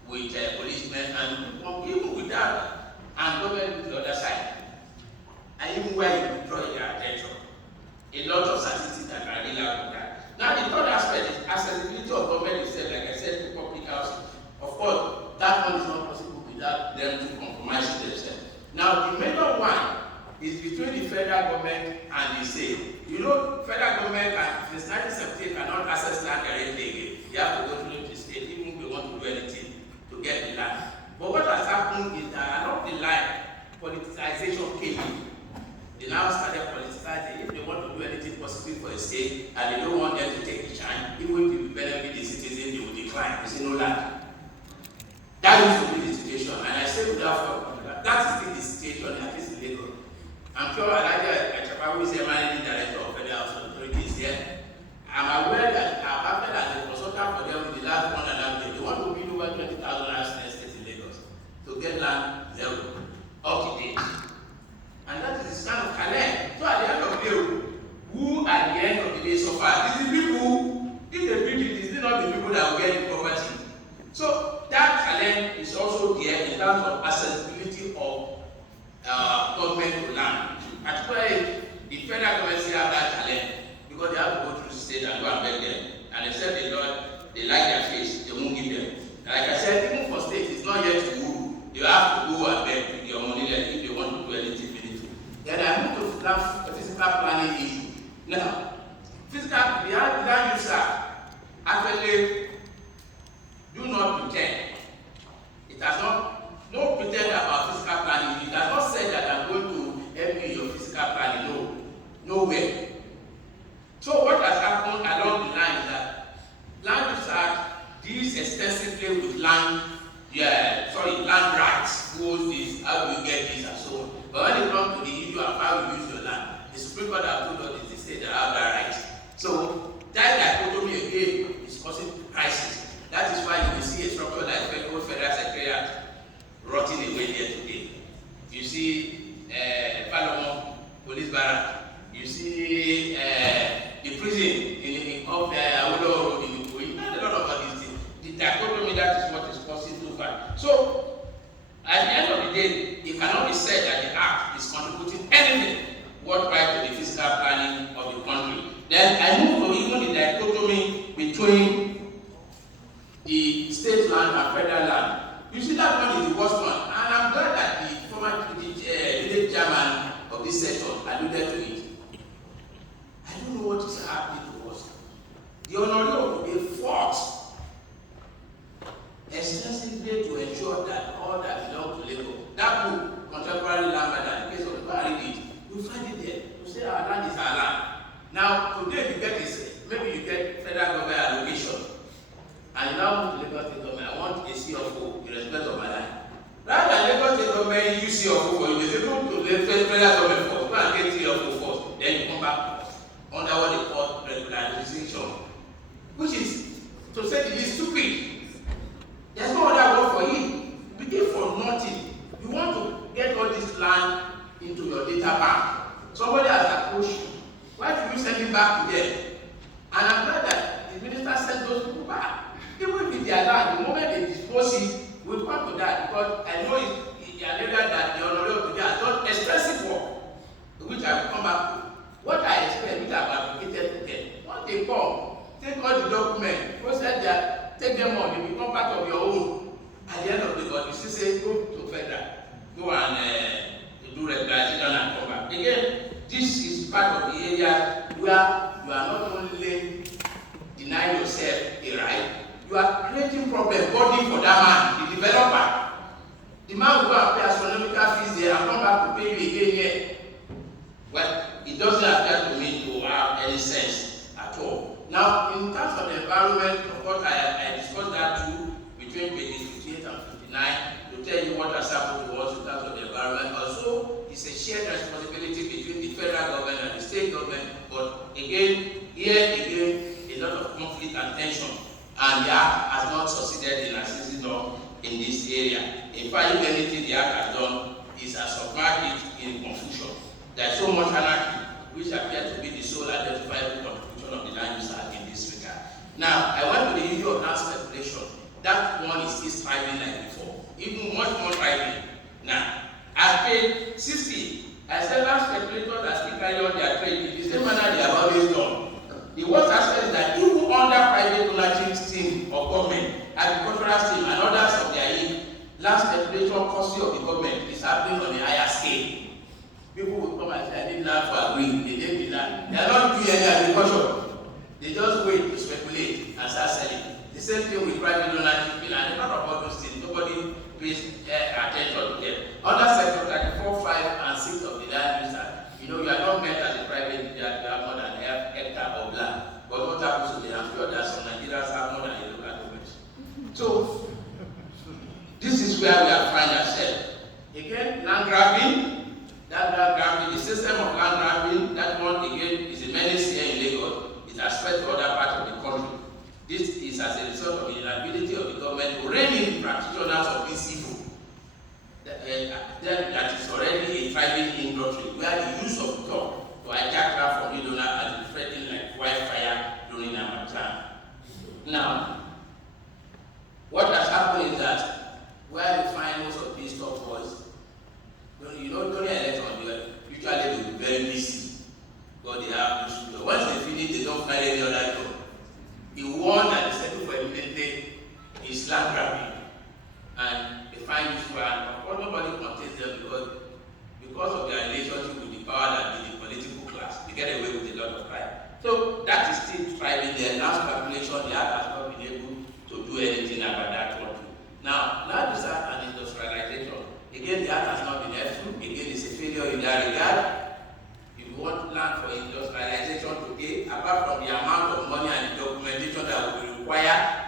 with policemen and even with that, and government with the other side. And even where you withdraw your attention, a lot of statistics that are really out of that. Now the third aspect is accessibility of government itself, like I said, to public housing. Of course, that one is not possible without them to compromise themselves. Now the major one is between the federal government and the state. You know, federal government since 1978 cannot access land directly again. They have to go through the state, even if they want to do anything to get the land. But what has happened is that along the line, politicization came in. They now started politicizing. If they want to do anything positive for the state and they don't want them to take the chance, even if it will benefit the citizens, they will decline. They say no land. That used to be the situation, and I say without that is still the situation, at least in Lagos. I'm sure Elijah Chapa, who is the managing director of Federal Housing Authority, is there. I'm aware that I've acted as a consultant for them in the last 1.5 years. They want to build over 20,000 housing estates in Lagos to get land zero up to date. And that is the kind of challenge. So at the end of the day, who at the end of the day suffer? It is the people, if they build it, it's not the people that will get the property. So that challenge is also there in terms of accessibility of government to land. Particularly, the federal government still have that challenge because they have to go through the state and go and beg them. And they said they like their face, they won't give them. Like I said, even for states, it's not yet to rule. You have to go and beg to your money if they want to do anything meaningful. Then I move to physical planning issue. Now, the land user actually do not pretend. It has no pretend about physical planning. It has not said that I'm going to help you in your physical planning. No, nowhere. So what has happened along the line is that land use deals extensively with land rights. Who owns this? How do you get this and so on. But when it comes to the issue of how you use your land, the Supreme Court has told us it's the state that have that right. So that dichotomy again is causing crisis. That is why you will see a structure like Federal Secretariat rotting away there today. You see Palomon Police Barrack. You see the prison of the Awolowo Road in Ikoyi. Not a lot of these things. The dichotomy, that is what is causing too far. So at the end of the day, it cannot be said that the act is contributing anything worthwhile to the physical planning of the country. Then I move to even the dichotomy between the state land and federal land. You see, that one is the worst one. And I'm glad that the former village chairman of this session alluded to it. I don't know what is happening to us. The Honorable they fought extensively to ensure that all that belong to Lagos, that book, Contemporary Land Matter, in case of the read it, you find it there. You say our land is our land. Now, today you get this, maybe you get federal government allocation, and you now move to Lagos State government. I want a CFO in respect of my land. Rather than Lagos State government use CFO for you, they say go to the federal government first, go and get CFO first, then you come back under what they call regularization, which is, to say the least, stupid. There's no other word for it. You begin from nothing. You want to get all this land into your data bank. Somebody has approached you. Why do you send it back to them? And I'm glad that the minister sent those people back. Even if it's their land, the moment they dispose it, we'll come to that, because I know it's the area that the Honorable today has done extensive work, which I will come back to. What I expect, which I've advocated to them, once they come, take all the documents, process that, take them on, they become part of your own. At the end of the day, you still say, go to federal, go and do regularization and come back. Again, this is part of the area where you are not only denying yourself a right, you are creating problem body for that man, the developer. The man will go and pay astronomical fees there and come back to pay you again here. Well, it doesn't appear to me to have any sense at all. Now, in terms of the environment, of course, I discussed that too between pages 58 and 59 to tell you what has happened to us in terms of the environment. Also, it's a shared responsibility between the federal government and the state government. But again, a lot of conflict and tension. And there has not succeeded in assisting them in this area. In fact, if anything the act has done is has submerged it in confusion. There is so much anarchy, which appears to be the sole identifiable contribution of the land use act in this regard. Now, I went to the issue of land speculation. That one is still thriving like before, even much more thriving. Now, I paid 60. I said land speculators that still carry on their trade in the same manner they have always done. The worst aspect is that even under private ownership scheme of government, agricultural scheme, and others of their ilk, land speculation policy of the government is happening on a higher scale. People will come and say, I need land for agri, they didn't need land. They are not doing any agriculture. They just wait to speculate and start selling. The same thing with private ownership, and a lot of other things. Nobody pays attention to them. Under section 34, 5, and 6 of the land use act, you are not meant as a private, you have more than a hectare of land. But what happens to them? I'm sure that some Nigerians have more than a local government. So, this is where we are finding ourselves. Again, land grabbing, the system of land grabbing, that one again is a menace here in Lagos. It has spread to other parts of the country. This is as a result of the inability of the government to rein in the practitioners of this evil that is already a thriving industry, where the use of dog to hijack land from the donor has been spreading like wildfire during Ramadan. Now, what has happened is that where we find most of these top boys, during election, usually they will be very busy, but they have to shoot. Once they finish, they don't find any other job. The one that is settled for immediately is land grabbing, and they find this one. Of course, nobody contains them because of their relationship with the power that be the political class. They get away with a lot of crime. So that is still thriving there. Land speculation, the act has not been able to do anything about that one too. Now, land use act and industrialization. Again, the act has not been helpful. Again, it's a failure in that regard. If you want land for industrialization today, apart from the amount of money and the documentation that will be required,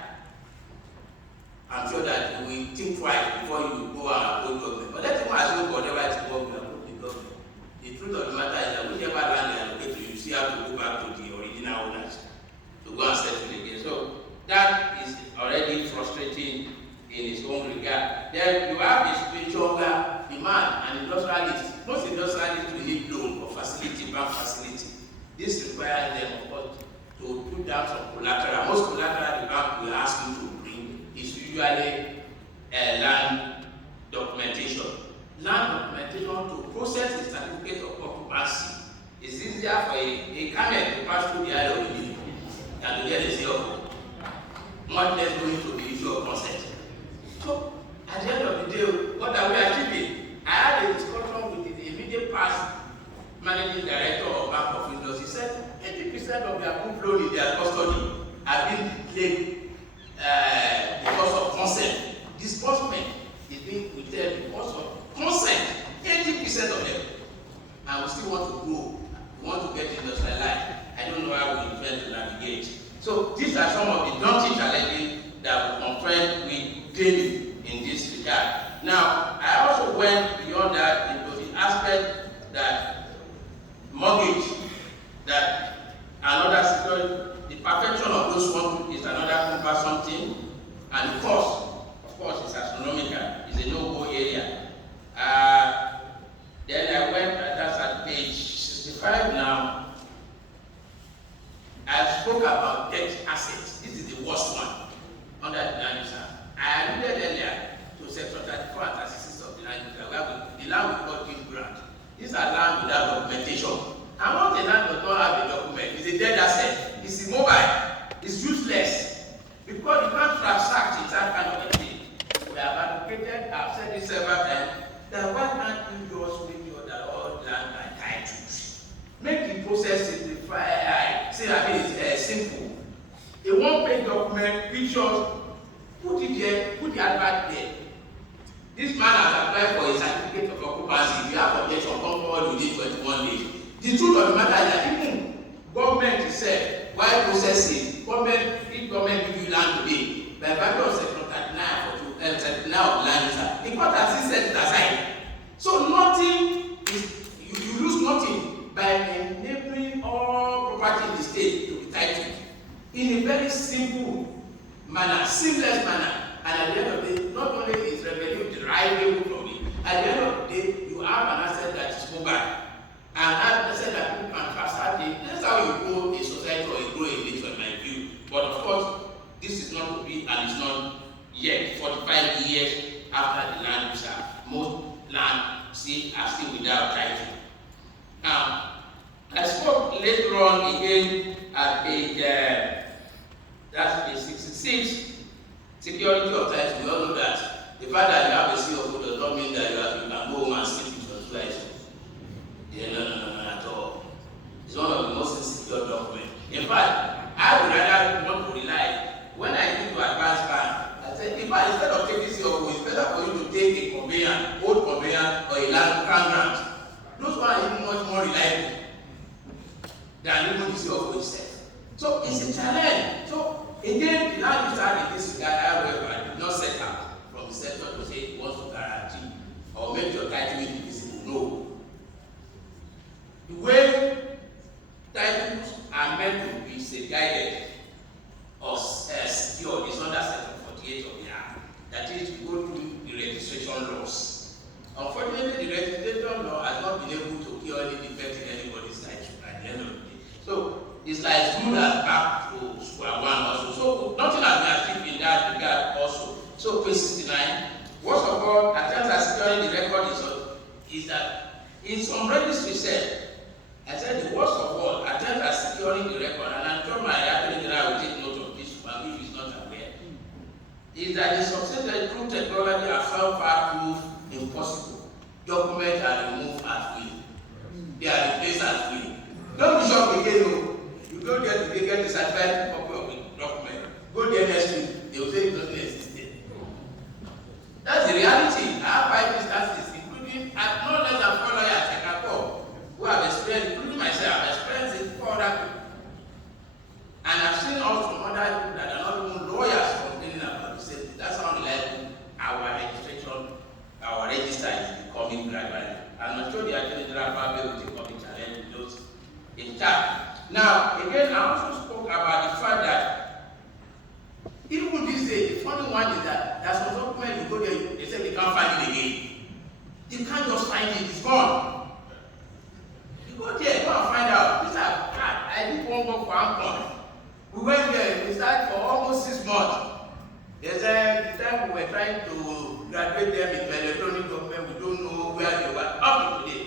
I'm sure that you will think twice before you go and approach government. But let's even assume whatever is involved with the government. The truth of the matter is that whichever land they allocate to you, still have to go back to the original owners to go and settle again. So that is already frustrating in its own regard. Then you have a situation where demand and industrialists, most industrialists will need loan or facility, bank facility. This requires them, of course, to put down some collateral. Most collateral the bank will ask you to bring is usually land documentation. Land documentation to process the certificate of occupancy. It's easier for a camel to pass through the eye of the needle than to get a CO. Much less going to the issue of consent. So, at the end of the day, what are we achieving? I had a discussion with the immediate past managing director of Bank of Industry. He said 80% of their book loan in their custody have been delayed because of consent. Disbursement is being withheld because of consent. 80% of them. And we still want to grow. We want to get industrialized. I don't know how we intend to navigate. So these are some of the daunting challenges that we confront with daily in this regard. Now, I also went beyond that into the aspect that mortgage, that another security, the perfection of those ones is another cumbersome thing, and the cost, of course, is astronomical. It's a no-go area. Then I went, that's at page 65 now. I spoke about debt assets. This is the worst one under the land use act. I alluded earlier to section 34 and 36 of the land use act, where the land we call gift grant. These are land without documentation. And once the land does not have a document, it's a dead asset. It's immobile. It's useless. Because you can't transact it, that kind of a thing. We have advocated, I've said this several times, that why can't you just make sure that all land are titles? Make the process simplified. See, I mean, it's simple. A one-page document, pictures, put it there, put the advert there. This man has applied for a certificate of occupancy. If you have objection, come forward within 21 days. The truth of the matter is that even government itself, why process it? If government give you land today, by virtue of section 39 of the land use act, the court has still set it aside. So nothing is, you lose nothing by enabling all property in the state to be titled in a very simple manner. manner, seamless manner. And at the end of the day, not only is revenue derivable from it, at the end of the day, you have an asset that is mobile. And that asset that people can transfer it. That's how you grow a society or you grow a nation, in my view. But of course, this is not to be, and it's not yet 45 years after the land use act. Most land are still without title. Now, I spoke later on again at page, that's page 66, security of title. We all know that the fact that you have a CFO does not mean that you can go home and sleep with your two eyes. Yeah, no, at all. It's one of the most insecure documents. In fact, I would rather want to rely, when I need to advance bank, I said, in fact, instead of taking CFO, it's better for you to take a conveyance, old conveyance, or a land grant. Those ones are even much more reliable than even the CFO itself. So it's a challenge. So again, the land use act in this regard, however, did not set up from the sector to say it wants to guarantee or make your title invisible. No. The way titles are meant to be safeguarded or secured is under Section 48 of the Act. That is, to go through the registration laws. Unfortunately, the registration law has not been able to cure any defect in anybody's title at the end of the day. So it's like good as back to square one also. So nothing has been achieved in that regard also. So page 69, worst of all, attempts at securing the record is that in some registry said, I said the worst of all, attempt at securing the record, and I'm sure my attorney general will take note of this one if he's not aware, is that the success through technology are so far proved impossible. Documents are removed at will. They are replaced at will. Don't be shocked again, no. You go there to get the certified copy of the document. Go there next week, they will say it doesn't exist. That's the reality. I have 5 instances, including at no less than 4 lawyers I can call, who have experienced, including myself, I've experienced it for other people. And I've seen also from other people that are not even lawyers complaining about the safety. That's how reliable our registration, our register is becoming gradually. And I'm sure the attorney general probably will take up the challenge with those in charge. Now, again, I also spoke about the fact that even this day, the funny one is that there's some document you go there, they say they can't find it again. You can't just find it, it's gone. You go there, go and find out. These are bad. I did one work for Ampon. We went there, we started for almost 6 months. They said the time we were trying to graduate them into electronic document, we don't know where they were up to today.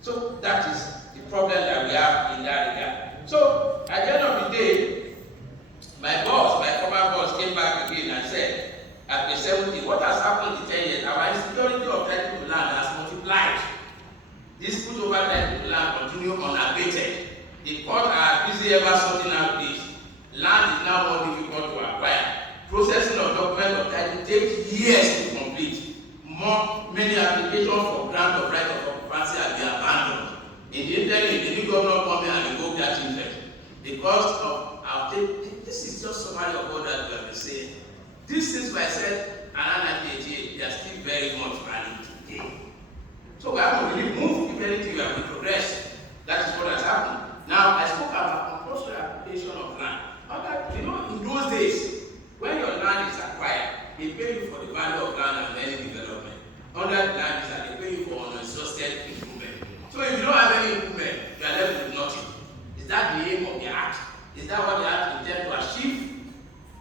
So that is the problem that we have in that regard. So at the end of the day, my former boss came back again and said, at the 70, what has happened in 10 years? Our insecurity of title to land has multiplied. This put over title to land continue unabated. The court are busy ever sorting out this. Land is now more difficult to acquire. Processing of document of title takes years to complete. Many applications for grant of right of occupancy have been abandoned. In the interim, the new governor come in and revoke that interest. The cost of our this is just summary of what that we have been saying. These things were said in 1988, they are still very much valid today. So we have to really move if anything we have to progress. That is what has happened. Now I spoke about compulsory application of land. In those days, when your land is acquired, they pay you for the value of land and any development. Under the land is that they pay you for unexhausted improvement. So if you don't have any improvement, you are left with nothing. Is that the aim of the act? Is that what the act intends to achieve?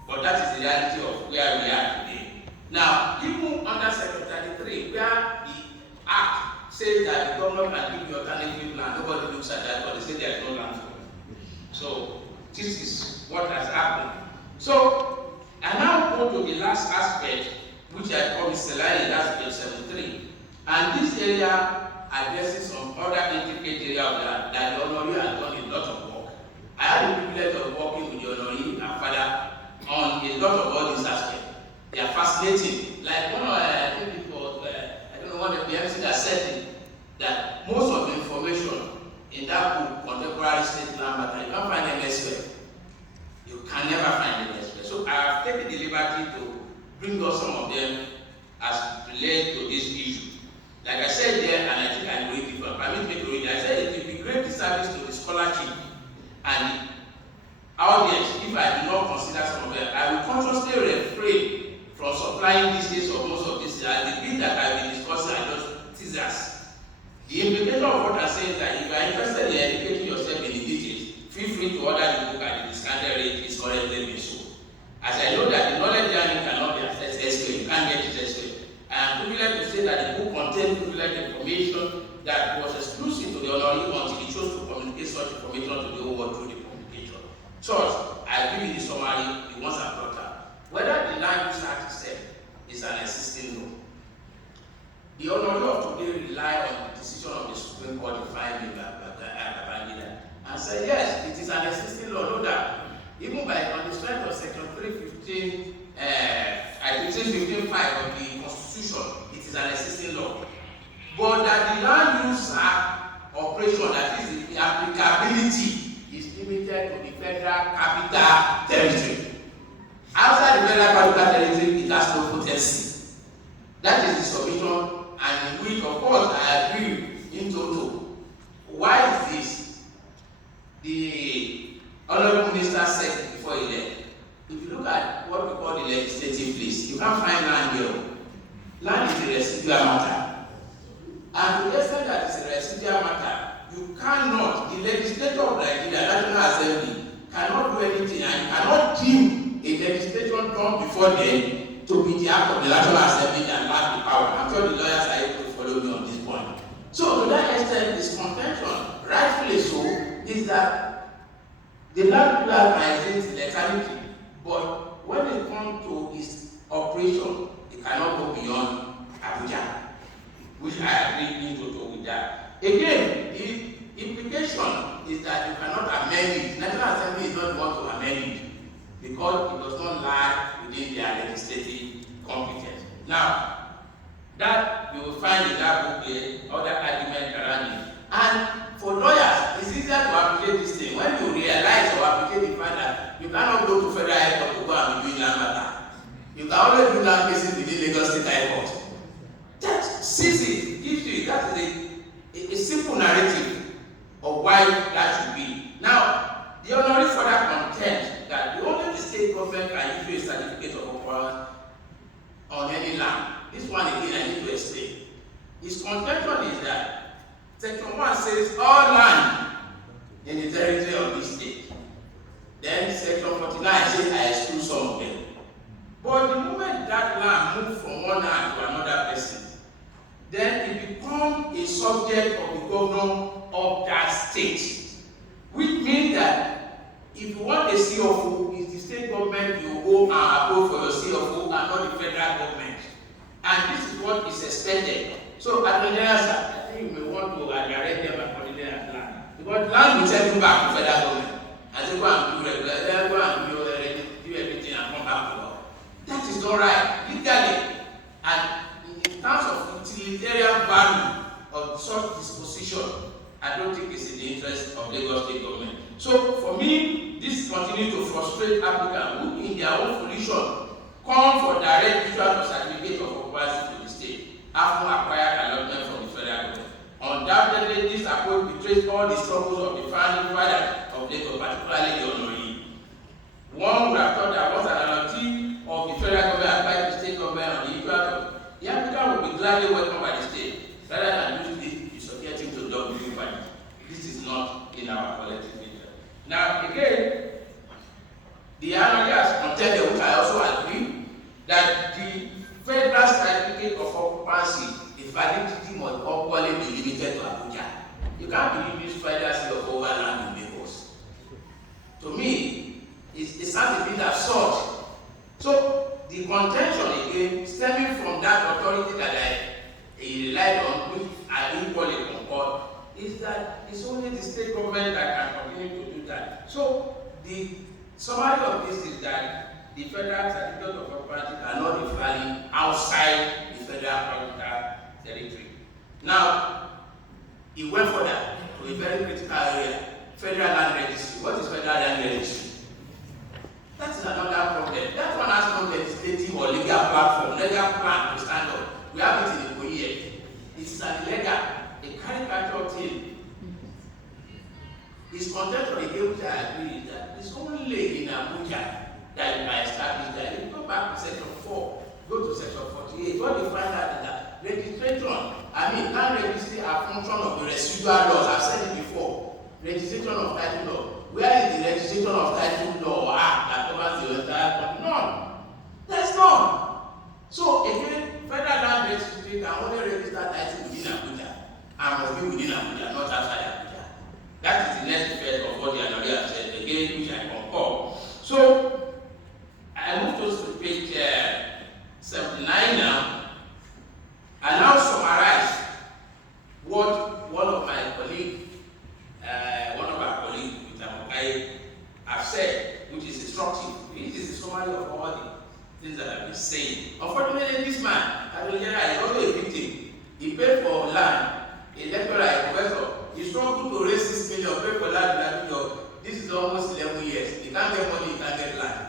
But that is the reality of where we are today. Now, even under Section 33, where the act says that the government can give you alternative land, nobody looks at that, but they say there is no land for it. So this is what has happened. So I now go to the last aspect, which I call miscellaneous, that's page 73. And this area addresses some other intricate area of that the honoree has done a lot of work. I had the privilege of working with the honoree and father on a lot of all these aspects. They are fascinating. Like one of I think it was I don't know what the MC that said it, that most of the information in that book, Contemporary State Land Matter, you can't find them elsewhere. You can never find them elsewhere. So I have taken the liberty to bring us some of them as related to this issue. Like I said there, and I think I read it, permit me to read it. I said it will be great service to the scholarship and audience, if I do not consider some of them, I will consciously refrain from supplying these days or most of these things. And the bit that I've been discussing are just teasers. The implication of what I say is that if you are interested in educating yourself in the details, feel free to order the book at the discounted rate is currently being sold. As I know that the knowledge journey cannot be accessed elsewhere, you can't get it elsewhere. I am privileged to say that the book contains privileged information that was exclusive to the honoree until he chose to communicate such information to the whole world through the publication. So, I give you the summary, the ones I brought up. Whether the land use act itself is an existing law. The honoree of today rely on the decision of the Supreme Court defined in Babangida and said, yes, it is an existing law, no doubt. Even by on the strength of Section 315, I think 15.5 of the Constitution, it is an existing law. But that the land use operation, that is the applicability, is limited to the federal capital territory. Outside the federal capital territory, it has no potency. That is the submission, and in which, of course, I agree in total. Why is this? The Honorable Minister said before he left, if you look at what we call the legislative list, you can't find land here. Land is a residual matter. And to the extent that it's a residual matter, you cannot, the legislature of Nigeria, National Assembly, cannot do anything, and you cannot deem a legislation done before then to be the act of the National Assembly and lack the power. I'm sure the lawyers are able to follow me on this point. So to that extent, this contention, rightfully so, is that the land plan exists in legality, but when it comes to its operation, it cannot go beyond Abuja, which I agree in total with that. Again, the implication is that you cannot amend it. National Assembly is not want to amend it because it does not lie within their legislative competence. Now, that you will find in that book other arguments around it. And for lawyers, it's easier to appreciate this thing when you realize or appreciate the fact that you cannot go to federal high court to go and be doing land matter. You can only do land cases within Lagos State High Court. That sees it, gives you that is a simple narrative of why that should be. Now, the honorary further contends that the only the state government can issue a certificate of occurrence on any land. This one again I need to explain. His contention is that Section 1 says all land in the territory of this state. Then Section 49 says I exclude some of them. But the moment that land moves from one hand to another person, then it becomes a subject of the governor of that state. Which means that if you want a CFO, it's the state government you go and approve for your CFO and not the federal government. And this is what is expected. So at the general you may want to direct them accordingly as land. Because land will send you back to federal government. And they go and do regular, go and do everything and come back to law. That is not right, legally. And in terms of utilitarian value of such disposition, I don't think it's in the interest of Lagos State government. So for me, this continues to frustrate applicants who in their own fruition come for direct issue of certificate of occupancy to the state, after acquired allotment from the federal government. Undoubtedly, this approach betrays all the struggles of the founding father of Lagos, particularly the honoree. One would have thought that once an allotee of the federal government applied to the state government on the issue of the applicant would be gladly welcomed by the state, rather than use this to be subjecting to double jeopardy. This is not in our collective interest. Now, again, the honoree has contended, which I also agree, that the federal certificate of occupancy, the validity must equally be limited to Abuja. You can't believe this federal state of overland in Lagos. To me, it sounds a bit absurd. So the contention again, stemming from that authority that I relied on, which I equally concord, is that it's only the state government that can continue to do that. So the summary of this is that the federal certificate of occupancy cannot be valid outside the federal capital territory. Now, he went further to a very critical area, federal land registry. What is federal land registry? That is another problem. That one has no legislative or legal platform, legal plan to stand up. We have it in the Korea. It is an illegal, a caricature thing. His contention again, which I agree, is that this only in Abuja that you can establish that. You go back to section 4, go to section 48. What you find out is that registration, land registry are function of the residual laws. I've said it before. Registration of title law. Where is the registration of title law act that covers the entire country? None. There's none. So again, federal land registry can only register title within Abuja and must be within Abuja, not outside Abuja. That is the next effect of what the Anori have said, again, which I concur. So I move to page 79 now. I now summarize what one of my colleagues, have said, which is instructive. It is a summary of all the things that I've been saying. Unfortunately, this man, is also a victim. He paid for land, a lecturer, a professor. He struggled to raise 6 million, pay for land. This is almost 11 years. He can't get money, he can't get land.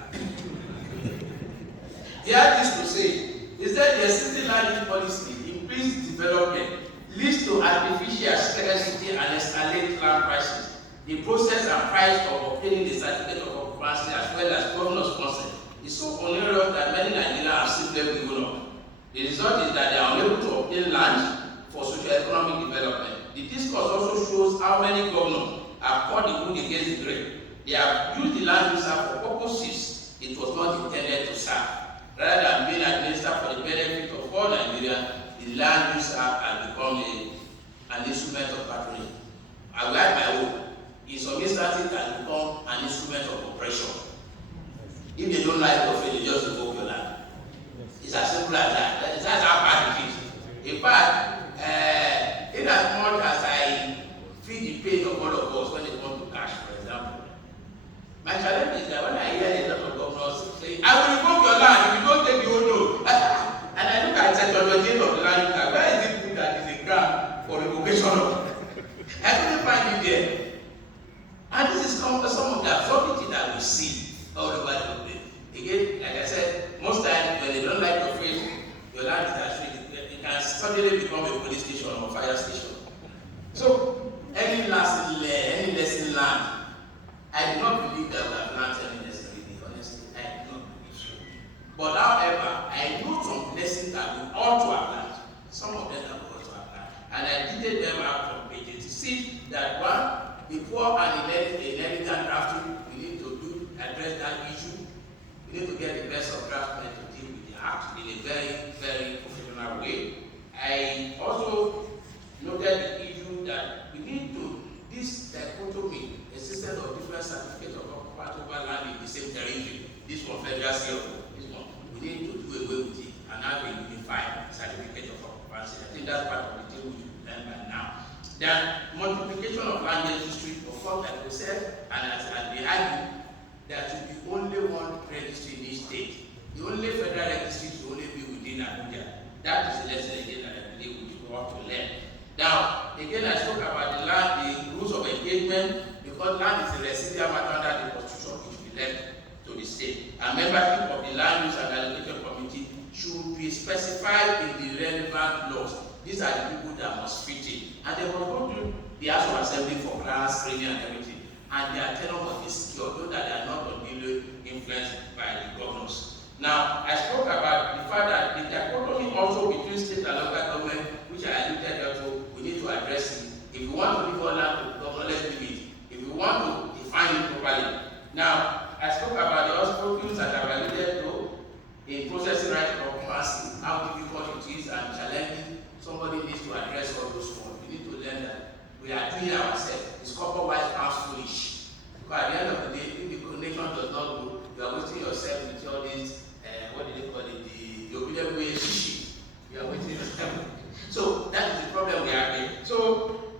He had this to say. He said the existing land use policy, increased development, leads to artificial scarcity and escalate land prices. The process and price of obtaining the certificate of occupancy as well as governor's consent is so onerous that many Nigerians have simply given up. The result is that they are unable to obtain land for socio-economic development. The discourse also shows how many governors have caught the wood against the grain. They have used the land user for purposes it was not intended to serve. Rather than being administered for the benefit of all Nigerians, the land user has become an instrument of patronage. I will add my own. In some instances, it can become an instrument of oppression. If they don't like your faith, they just revoke your land. It's as simple as that. That's how bad it is. In fact, in as much as I feel the pain of all of us when it comes to cash, for example, my challenge is that when I hear a lot of governors say, I will revoke your land if you don't take the whole load. And I look at the technology of the land, where is it put that is a grant for revocation of? I couldn't find it there. And this is some of the absurdity that we see all over the place. Again, like I said, most times when they don't like your faith, your land is actually, it can suddenly become a police station or fire station. So, any lesson learned, I do not believe that we have learned any lesson really, honestly. I do not believe so. But however, I know some lessons that we ought to have learned. Some of them that we ought to have learned. And I detailed them out from page 86 that one, the poor and inheritance drafting, we need to address that issue. We need to get the best of draftsmen to deal with the act in a very, very professional way. I also noted the issue that we need to, this dichotomy, a system of different certificates of occupancy over land in the same territory, this one federal seal, this one, we need to do away with it and have a unified certificate of occupancy. I think that's part of the thing we should learn by now. That multiplication of land registry, of course, like we said, and as they argue, there should be only one registry in each state. The only federal registry should only be within Abuja. That is the lesson again that I believe we should want to learn. Now, again, I spoke about the land, the rules of engagement, because land is a residual matter under the Constitution, which should be left to the state. And membership of the land use and allocation committee should be specified in the relevant laws. These are the people that must fit in. And they must go to the House of Assembly for class, training, and everything. And their tenure must be secure, so that they are not unduly influenced by the governors. Now, I spoke about the fact that the dichotomy also between state and local government, which I alluded to, we need to address it. If we want to give all land to the government, let's do it. If we want to define it properly. Now, I spoke about the hospitals that are alluded to in processing right of occupancy, how difficult it is and challenging. Somebody needs to address all those points. We need to learn that we are doing ourselves. It's corporate-wise sounds foolish. Because at the end of the day, if the nation does not go, you are wasting yourself with all this, what do they call it, the obedient way shishi. You are wasting yourself. So that is the problem we are in. So,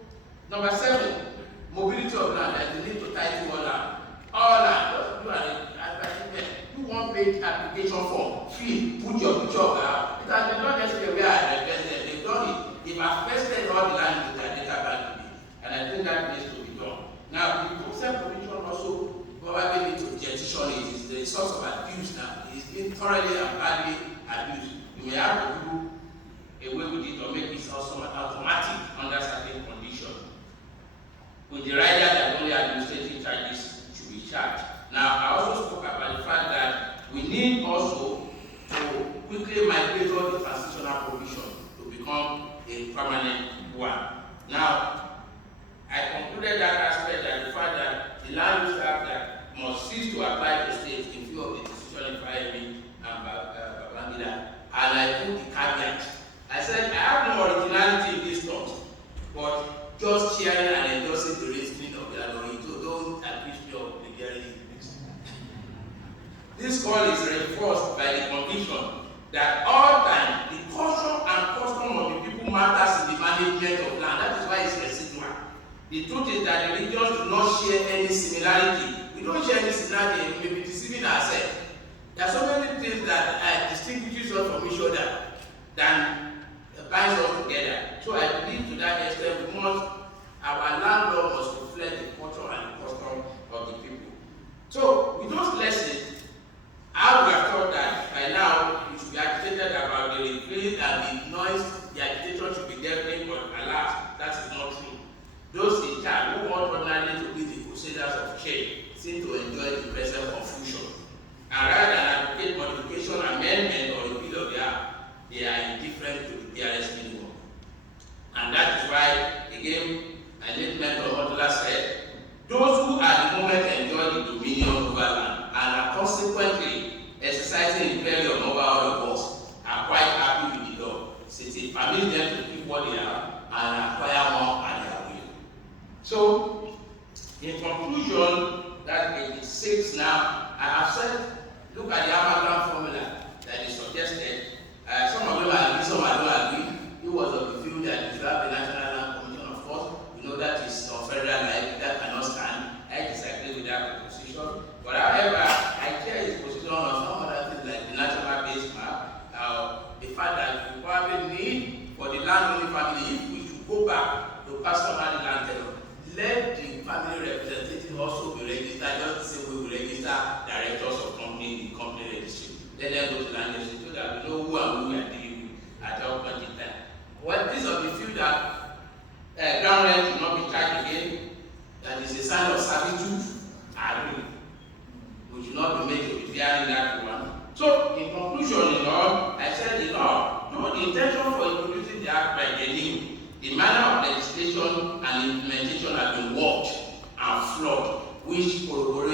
number 7, mobility of land, that you need to title all land. All land, just do an advertisement. Do one-page application form, fill, put your picture of that. It has been done yesterday where I invested. They've done it. They've affected all the land with their data bank today. And I think that needs to be done. Now, the self-provision also probably need to petition it. It's the source of abuse now. It's been thoroughly and badly abused. You may have to do away with it or make it also automatic under certain conditions. With the rider that only administrative charges should be charged. Now, I also spoke about the fact that we need also to quickly migrate all the transitional provision to become a permanent one. Now, I concluded that aspect that the fact that the land use act that must cease to apply to states in view of the decision in Femi and Babangida, and I put the caveat. I said I have no originality in these thoughts, but just sharing and endorsing the reasoning of the authority, so don't accuse me of plagiarism. This call is reinforced by the conviction that all time the culture and custom of the people matters in the management of land. That is why it's residual. The truth is that the religions do not share any similarity. We don't share any similarity, and we may be deceiving ourselves. There are so many things that distinguishes us from each other than binds us together. So I believe to that extent our land law must reflect the culture and the custom of the people. So with those lessons, I would have thought that by now we should be agitated about the repeal and the noise the agitation should be deafening, but alas, that is not true. Those in charge who want ordinarily to be the crusaders of change seem to enjoy the present confusion. And rather than advocate modification, amendment, or repeal of the act, they are indifferent to the PRS minimum. And that is why, again, a late mentor Motola said, those who at the moment enjoy the dominion over land and are consequently exercising imperium over all of us are quite happy with the law, since it permits them to keep what they have and acquire more at their will. So, in conclusion, that 86 now, I have said, look at the amalgam formula that is suggested. Some of them agree, some don't agree. It was of the view that if you have the National Land Commission, of course, we know that is on federal life, that cannot stand. I disagree with that position. But however, I share his position on some other things like the national base map, the fact that we probably need for the landowning family, if we should go back to customary land tenure, let the family representative also be registered, just the same way we register directors of company in the company registry. Let them go to land registry so that we know who and who we are dealing with at our point in time. Well, this of the view that ground rent will not be charged again, that is a sign of servitude, I agree. We should not be made to be bearing that one. So, in conclusion, in all, I said in all, no, the intention for introducing the act by Denim, the manner of legislation and implementation has been warped and flawed, which corroborates